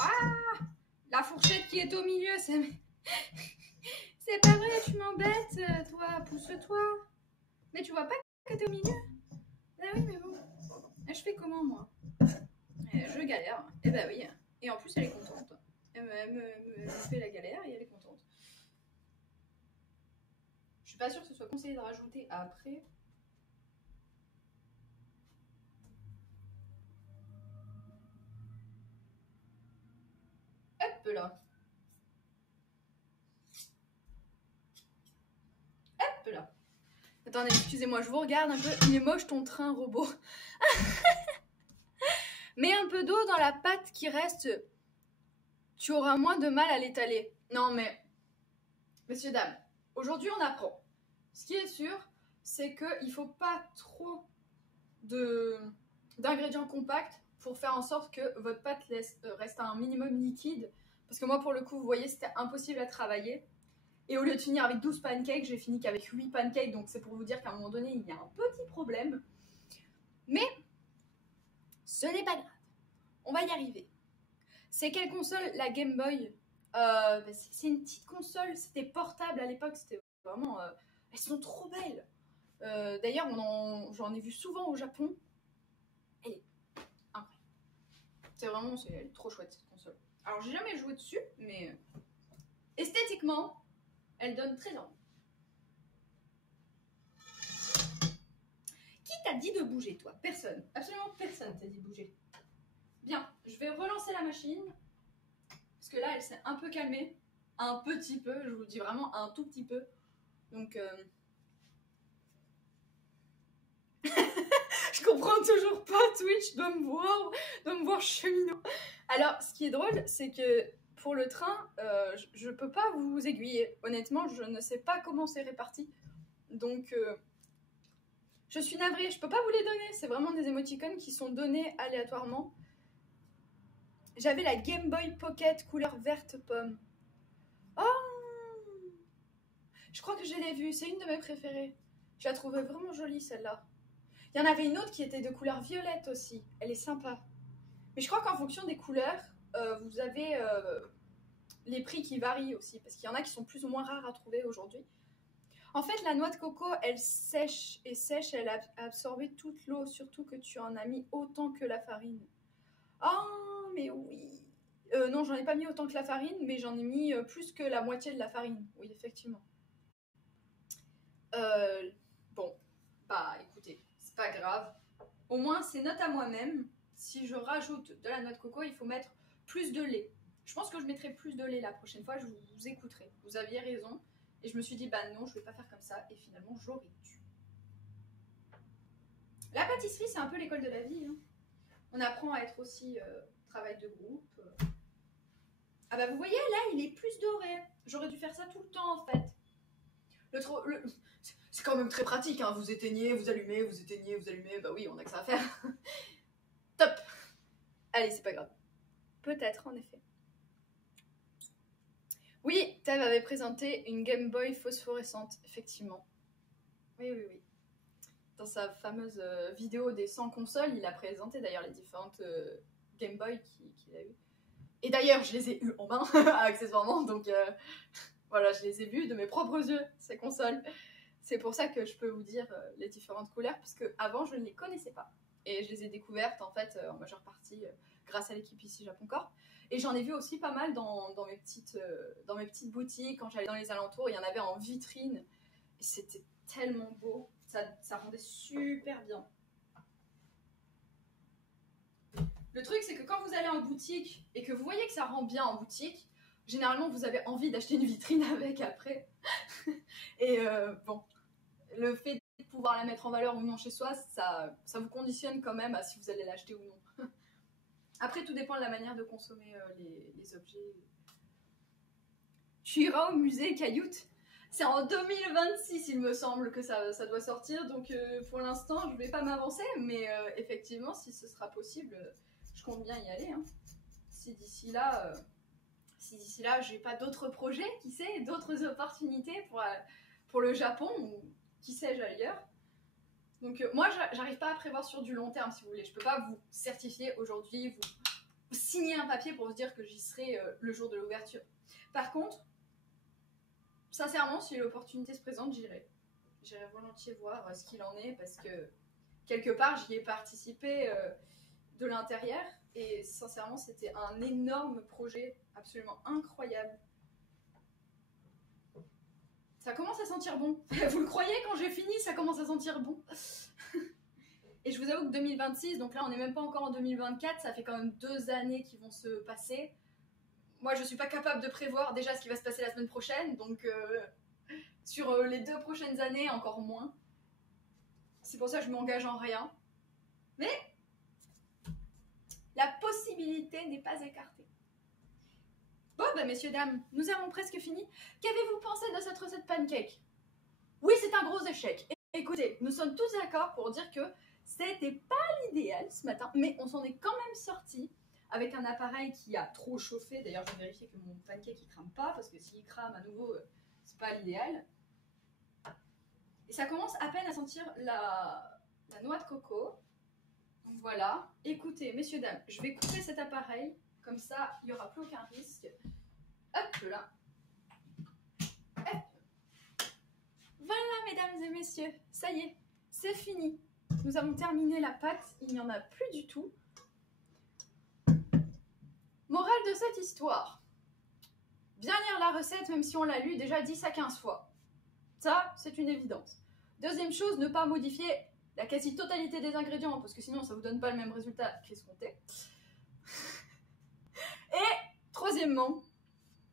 Ah! La fourchette qui est au milieu, c'est... C'est pas vrai, tu m'embêtes, toi, pousse-toi. Mais tu vois pas que t'es au milieu? Ah oui, mais bon. Je fais comment, moi? Je galère. Eh bah oui. Et en plus, elle est contente. Elle me fait la galère et elle est contente. Je suis pas sûre que ce soit conseillé de rajouter après. Hop là. Hop là. Attendez, excusez-moi, je vous regarde un peu. Il est moche ton train robot. Mets un peu d'eau dans la pâte qui reste. Tu auras moins de mal à l'étaler. Non mais, messieurs, dames, aujourd'hui on apprend. Ce qui est sûr, c'est qu'il ne faut pas trop d'ingrédients compacts pour faire en sorte que votre pâte reste un minimum liquide. Parce que moi, pour le coup, vous voyez, c'était impossible à travailler. Et au lieu de finir avec 12 pancakes, j'ai fini qu'avec 8 pancakes. Donc c'est pour vous dire qu'à un moment donné, il y a un petit problème. Mais ce n'est pas grave. On va y arriver. C'est quelle console? La Game Boy. C'est une petite console, c'était portable à l'époque, c'était vraiment... elles sont trop belles. D'ailleurs, j'en ai vu souvent au Japon. Elle est incroyable. Elle est trop chouette cette console. Alors j'ai jamais joué dessus, mais esthétiquement, elle donne très envie. Qui t'a dit de bouger, toi? Personne. Absolument personne t'a dit de bouger. Bien, je vais relancer la machine. Parce que là, elle s'est un peu calmée. Un petit peu, je vous le dis vraiment, un tout petit peu. Donc... je comprends toujours pas, Twitch doit me voir cheminot. Alors, ce qui est drôle, c'est que pour le train, je peux pas vous aiguiller. Honnêtement, je ne sais pas comment c'est réparti. Donc, je suis navrée, je peux pas vous les donner. C'est vraiment des émoticônes qui sont donnés aléatoirement. J'avais la Game Boy Pocket couleur verte pomme. Oh! Je crois que je l'ai vue, c'est une de mes préférées. Je la trouvais vraiment jolie, celle-là. Il y en avait une autre qui était de couleur violette aussi. Elle est sympa. Mais je crois qu'en fonction des couleurs, vous avez les prix qui varient aussi. Parce qu'il y en a qui sont plus ou moins rares à trouver aujourd'hui. En fait, la noix de coco, elle sèche et sèche. Elle a absorbé toute l'eau. Surtout que tu en as mis autant que la farine. Oh, mais oui. Non, j'en ai pas mis autant que la farine. Mais j'en ai mis plus que la moitié de la farine. Oui, effectivement. Bon, bah écoutez. Pas grave. Au moins, c'est note à moi-même. Si je rajoute de la noix de coco, il faut mettre plus de lait. Je pense que je mettrai plus de lait la prochaine fois. Je vous écouterai. Vous aviez raison. Et je me suis dit, bah non, je vais pas faire comme ça. Et finalement, j'aurais dû. La pâtisserie, c'est un peu l'école de la vie. Hein. On apprend à être aussi travail de groupe. Ah bah vous voyez, là, il est plus doré. J'aurais dû faire ça tout le temps, en fait. C'est quand même très pratique, hein. Vous éteignez, vous allumez, vous éteignez, vous allumez. Bah oui, on a que ça à faire. Top. Allez, c'est pas grave. Peut-être, en effet. Oui, Tev avait présenté une Game Boy phosphorescente, effectivement. Oui. Dans sa fameuse vidéo des 100 consoles, il a présenté d'ailleurs les différentes Game Boy qu'il a eues. Et d'ailleurs, je les ai eues en main, accessoirement, donc voilà, je les ai vues de mes propres yeux, ces consoles. C'est pour ça que je peux vous dire les différentes couleurs, parce qu'avant, je ne les connaissais pas. Et je les ai découvertes, en fait, en majeure partie, grâce à l'équipe ici Japon Corp. Et j'en ai vu aussi pas mal dans mes petites boutiques, quand j'allais dans les alentours, il y en avait en vitrine. Et c'était tellement beau, ça rendait super bien. Le truc, c'est que quand vous allez en boutique, et que vous voyez que ça rend bien en boutique, généralement, vous avez envie d'acheter une vitrine avec après. Et bon... Le fait de pouvoir la mettre en valeur ou non chez soi, ça vous conditionne quand même à si vous allez l'acheter ou non. Après, tout dépend de la manière de consommer les objets. Tu iras au musée Cailloute. C'est en 2026, il me semble, que ça doit sortir. Donc, pour l'instant, je ne vais pas m'avancer. Mais effectivement, si ce sera possible, je compte bien y aller. Hein. Si d'ici là, j'ai pas d'autres projets, qui sait, d'autres opportunités pour le Japon ou qui sais-je ailleurs. Donc moi, j'arrive pas à prévoir sur du long terme, si vous voulez. Je peux pas vous certifier aujourd'hui, vous signer un papier pour vous dire que j'y serai le jour de l'ouverture. Par contre, sincèrement, si l'opportunité se présente, j'irai. J'irai volontiers voir ce qu'il en est, parce que quelque part, j'y ai participé de l'intérieur. Et sincèrement, c'était un énorme projet, absolument incroyable. Ça commence à sentir bon. Vous le croyez, quand j'ai fini, ça commence à sentir bon. Et je vous avoue que 2026, donc là on n'est même pas encore en 2024, ça fait quand même 2 années qui vont se passer. Moi je suis pas capable de prévoir déjà ce qui va se passer la semaine prochaine, donc sur les 2 prochaines années encore moins. C'est pour ça que je m'engage en rien. Mais la possibilité n'est pas écartée. Bon, bah messieurs, dames, nous avons presque fini. Qu'avez-vous pensé de cette recette pancake? Oui, c'est un gros échec. Écoutez, nous sommes tous d'accord pour dire que c'était pas l'idéal ce matin, mais on s'en est quand même sorti avec un appareil qui a trop chauffé. D'ailleurs, je vais vérifier que mon pancake il crame pas, parce que s'il crame à nouveau, c'est pas l'idéal. Et ça commence à peine à sentir la noix de coco. Donc voilà. Écoutez, messieurs, dames, je vais couper cet appareil. Comme ça, il n'y aura plus aucun risque. Hop là. Hop. Voilà, mesdames et messieurs, ça y est, c'est fini. Nous avons terminé la pâte, il n'y en a plus du tout. Morale de cette histoire. Bien lire la recette, même si on l'a lu déjà 10 à 15 fois. Ça, c'est une évidence. Deuxième chose, ne pas modifier la quasi-totalité des ingrédients, parce que sinon ça ne vous donne pas le même résultat qu'escompté. Et troisièmement,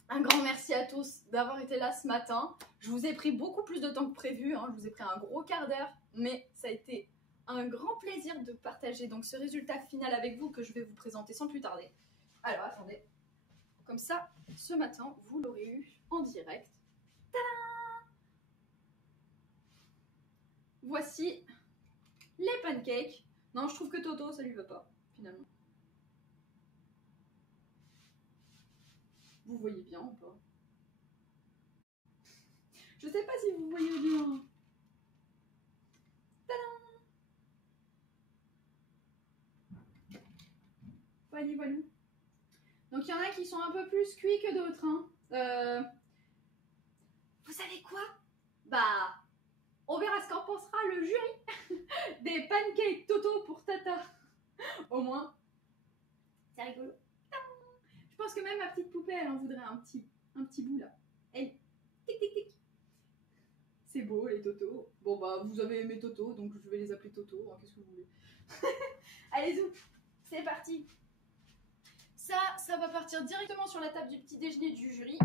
un grand merci à tous d'avoir été là ce matin. Je vous ai pris beaucoup plus de temps que prévu, hein. Je vous ai pris un gros quart d'heure, mais ça a été un grand plaisir de partager donc ce résultat final avec vous que je vais vous présenter sans plus tarder. Alors attendez, comme ça, ce matin, vous l'aurez eu en direct. Tadam! Voici les pancakes. Non, je trouve que Toto, ça lui va pas, finalement. Vous voyez bien ou pas? Je sais pas si vous voyez bien. Tadam! Voilà, voilà. Donc il y en a qui sont un peu plus cuits que d'autres. Hein. Vous savez quoi? Bah, on verra ce qu'en pensera le jury des pancakes Toto pour Tata. Au moins, c'est rigolo. Je pense que même ma petite poupée, elle en voudrait un petit bout là. Elle, tic tic tic. C'est beau les Toto. Bon bah, vous avez aimé Toto, donc je vais les appeler Toto. Hein, qu'est-ce que vous voulez? Allez zou, c'est parti. Ça va partir directement sur la table du petit déjeuner du jury.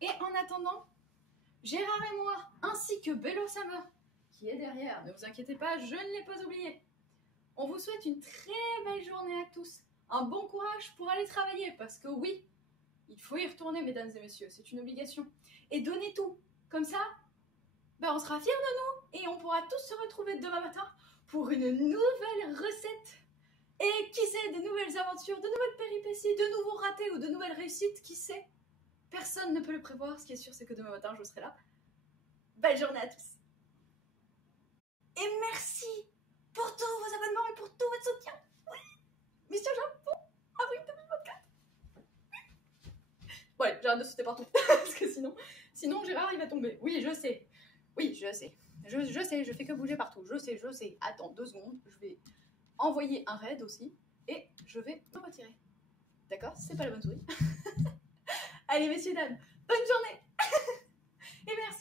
Et en attendant, Gérard et moi, ainsi que Bello Summer, qui est derrière, ne vous inquiétez pas, je ne l'ai pas oublié. On vous souhaite une très belle journée à tous. Un bon courage pour aller travailler, parce que oui, il faut y retourner, mesdames et messieurs, c'est une obligation. Et donnez tout, comme ça, ben on sera fiers de nous, et on pourra tous se retrouver demain matin pour une nouvelle recette. Et qui sait, de nouvelles aventures, de nouvelles péripéties, de nouveaux ratés ou de nouvelles réussites, qui sait? Personne ne peut le prévoir, ce qui est sûr c'est que demain matin je serai là. Belle journée à tous. Et merci pour tous vos abonnements et pour tout votre soutien. Oui, Mister Japon, avril 2024. Ouais, j'arrête de sauter partout, parce que sinon Gérard il va tomber. Oui, je sais. Oui, je sais. Je sais, je fais que bouger partout. Je sais. Attends 2 secondes, je vais envoyer un raid aussi et je vais me retirer. D'accord? C'est pas la bonne souris. Allez, messieurs, dames, bonne journée. Et merci.